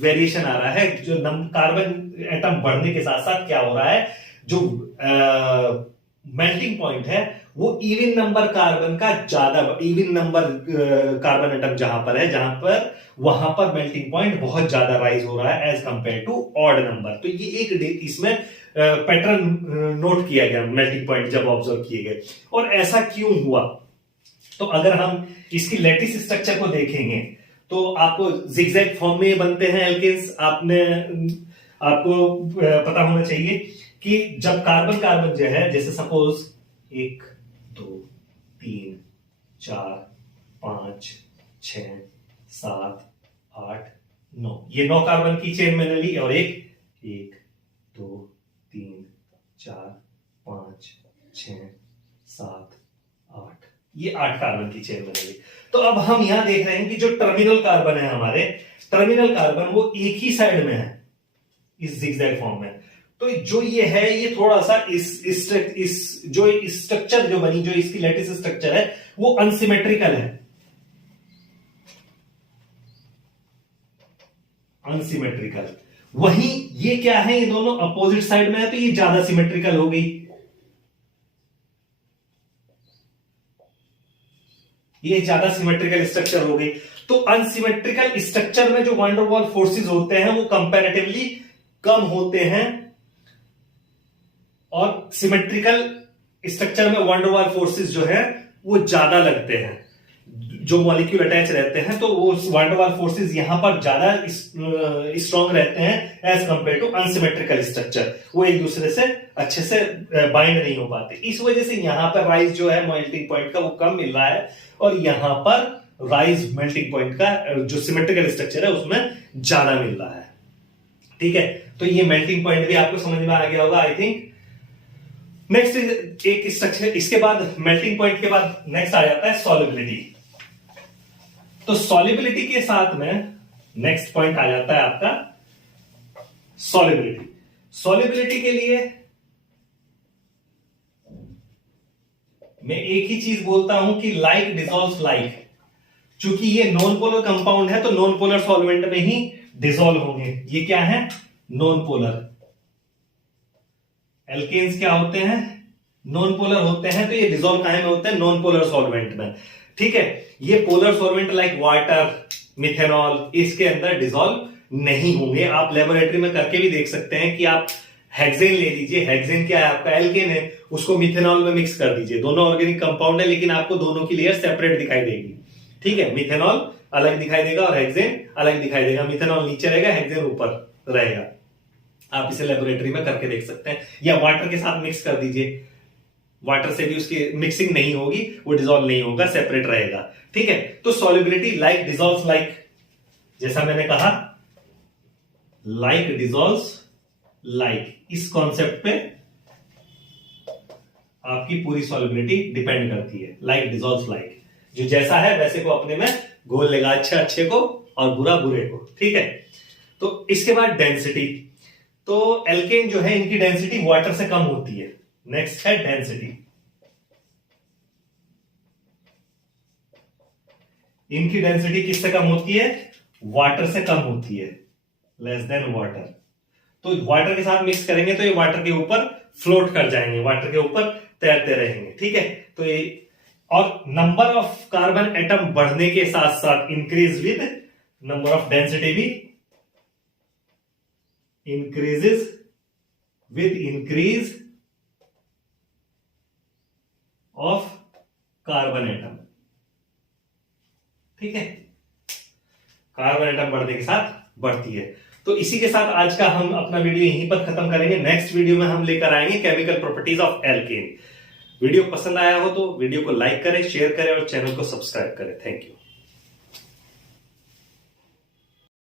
वेरिएशन आ रहा है, जो कार्बन एटम बढ़ने के साथ साथ क्या हो रहा है, जो मेल्टिंग पॉइंट है वो इवन नंबर कार्बन का ज्यादा, इवन नंबर कार्बन एटम जहां पर है, जहां पर वहां पर मेल्टिंग पॉइंट बहुत ज्यादा राइज हो रहा है as compare to odd number. तो ये एक इसमें पैटर्न नोट किया गया, मेल्टिंग पॉइंट जब ऑब्जर्व किए गए। और ऐसा क्यों हुआ, तो अगर हम इसकी लैटिस स्ट्रक्चर को देखेंगे तो आपको जिगजैग फॉर्म में बनते हैं एल्केन्स। आपको पता होना चाहिए कि जब कार्बन कार्बन जो है, जैसे सपोज 1 2 3 4 5 6 7 8 9, ये 9 कार्बन की चेन मैंने ली, और 1 2 3 4 5 6 7 8, ये 8 कार्बन की चेन मैंने ली। तो अब हम यहां देख रहे हैं कि जो टर्मिनल कार्बन है हमारे, टर्मिनल कार्बन वो एक ही साइड में है इस जिगजैग फॉर्म में। तो जो ये है, ये थोड़ा सा इस जो स्ट्रक्चर जो बनी, जो इसकी लैटिस स्ट्रक्चर है वो अनसिमेट्रिकल है, अनसिमेट्रिकल। वहीं ये क्या है, ये दोनों अपोजिट साइड में है, तो ये ज्यादा सिमेट्रिकल हो गई, ये ज्यादा सिमेट्रिकल स्ट्रक्चर हो गई। तो अनसिमेट्रिकल स्ट्रक्चर में जो वैन डर वाल्स फोर्सेस होते हैं वो कंपैरेटिवली कम होते हैं, और सिमेट्रिकल स्ट्रक्चर में वैन डर वाल्स फोर्सेस जो है वो ज्यादा लगते हैं। जो मॉलिक्यूल अटैच रहते हैं तो वो वैन डर वाल्स फोर्सेस यहां पर ज्यादा स्ट्रॉन्ग रहते हैं as compare to unsymmetrical structure, वो एक दूसरे से अच्छे से बाइंड नहीं हो पाते। इस वजह से यहां पर राइज जो है मेल्टिंग पॉइंट का वो कम मिल रहा है, और यहां पर राइज मेल्टिंग पॉइंट का जो सिमेट्रिकल स्ट्रक्चर है उसमें ज्यादा मिल रहा है, ठीक है। तो ये मेल्टिंग पॉइंट भी आपको समझ में आ गया होगा आई थिंक। नेक्स्ट एक स्ट्रक्चर, इसके बाद मेल्टिंग पॉइंट के बाद नेक्स्ट आ जाता है सॉल्युबिलिटी। तो सॉल्युबिलिटी के साथ में नेक्स्ट पॉइंट आ जाता है आपका सॉल्युबिलिटी। सॉल्युबिलिटी के लिए मैं एक ही चीज बोलता हूं कि लाइक डिसॉल्व्स लाइक। चूंकि ये नॉन पोलर कंपाउंड है तो नॉन पोलर सॉल्वेंट में ही डिसॉल्व होंगे। ये क्या है? Non polar. एल्केन्स क्या होते हैं? नॉन पोलर होते हैं, तो ये डिसॉल्व कहां में होते हैं? नॉन पोलर सॉल्वेंट में। ठीक है, ये polar solvent like water, methanol, इसके अंदर डिसॉल्व नहीं होंगे। आप लेबोरेटरी में करके भी देख सकते हैं कि आप हेक्सेन ले लीजिए। हेक्सेन क्या है? आपका एल्केन है, उसको मिथेनॉल में मिक्स कर दीजिए। दोनों ऑर्गेनिक कंपाउंड है, लेकिन आपको दोनों की लेयर सेपरेट दिखाई देगी। ठीक है, मिथेनॉल अलग दिखाई देगा और हेक्सेन अलग दिखाई देगा। मिथेनॉल नीचे रहेगा, हेक्सेन ऊपर रहेगा। आप इसे लेबोरेटरी में करके देख सकते हैं, या वाटर के साथ मिक्स कर दीजिए। वाटर से भी उसकी मिक्सिंग नहीं होगी, वो डिसॉल्व नहीं होगा, सेपरेट रहेगा। ठीक है, तो सॉल्युबिलिटी लाइक डिसॉल्व्स लाइक, जैसा मैंने कहा लाइक डिसॉल्व्स लाइक, इस कॉन्सेप्ट पे आपकी पूरी सॉल्युबिलिटी डिपेंड करती है। लाइक डिसॉल्व्स लाइक, जो जैसा है वैसे को अपने में घोल लेगा, अच्छे अच्छे को और बुरा बुरे को। ठीक है, तो इसके बाद डेंसिटी। तो एल्केन जो है इनकी डेंसिटी वाटर से कम होती है। नेक्स्ट है डेंसिटी। इनकी डेंसिटी किससे कम होती है? वाटर से कम होती है, लेस देन वाटर। तो वाटर के साथ मिक्स करेंगे तो ये वाटर के ऊपर फ्लोट कर जाएंगे, वाटर के ऊपर तैरते रहेंगे। ठीक है, तो ये और नंबर ऑफ कार्बन एटम बढ़ने के साथ साथ increase with number of density भी increases with increase of carbon atom. ठीक है, कार्बन एटम बढ़ने के साथ बढ़ती है। तो इसी के साथ आज का हम अपना वीडियो यहीं पर खत्म करेंगे। नेक्स्ट वीडियो में हम लेकर आएंगे chemical properties of alkene. Video पसंद आया हो तो वीडियो को लाइक करें, शेयर करें और चैनल को सब्सक्राइब करें। Thank you.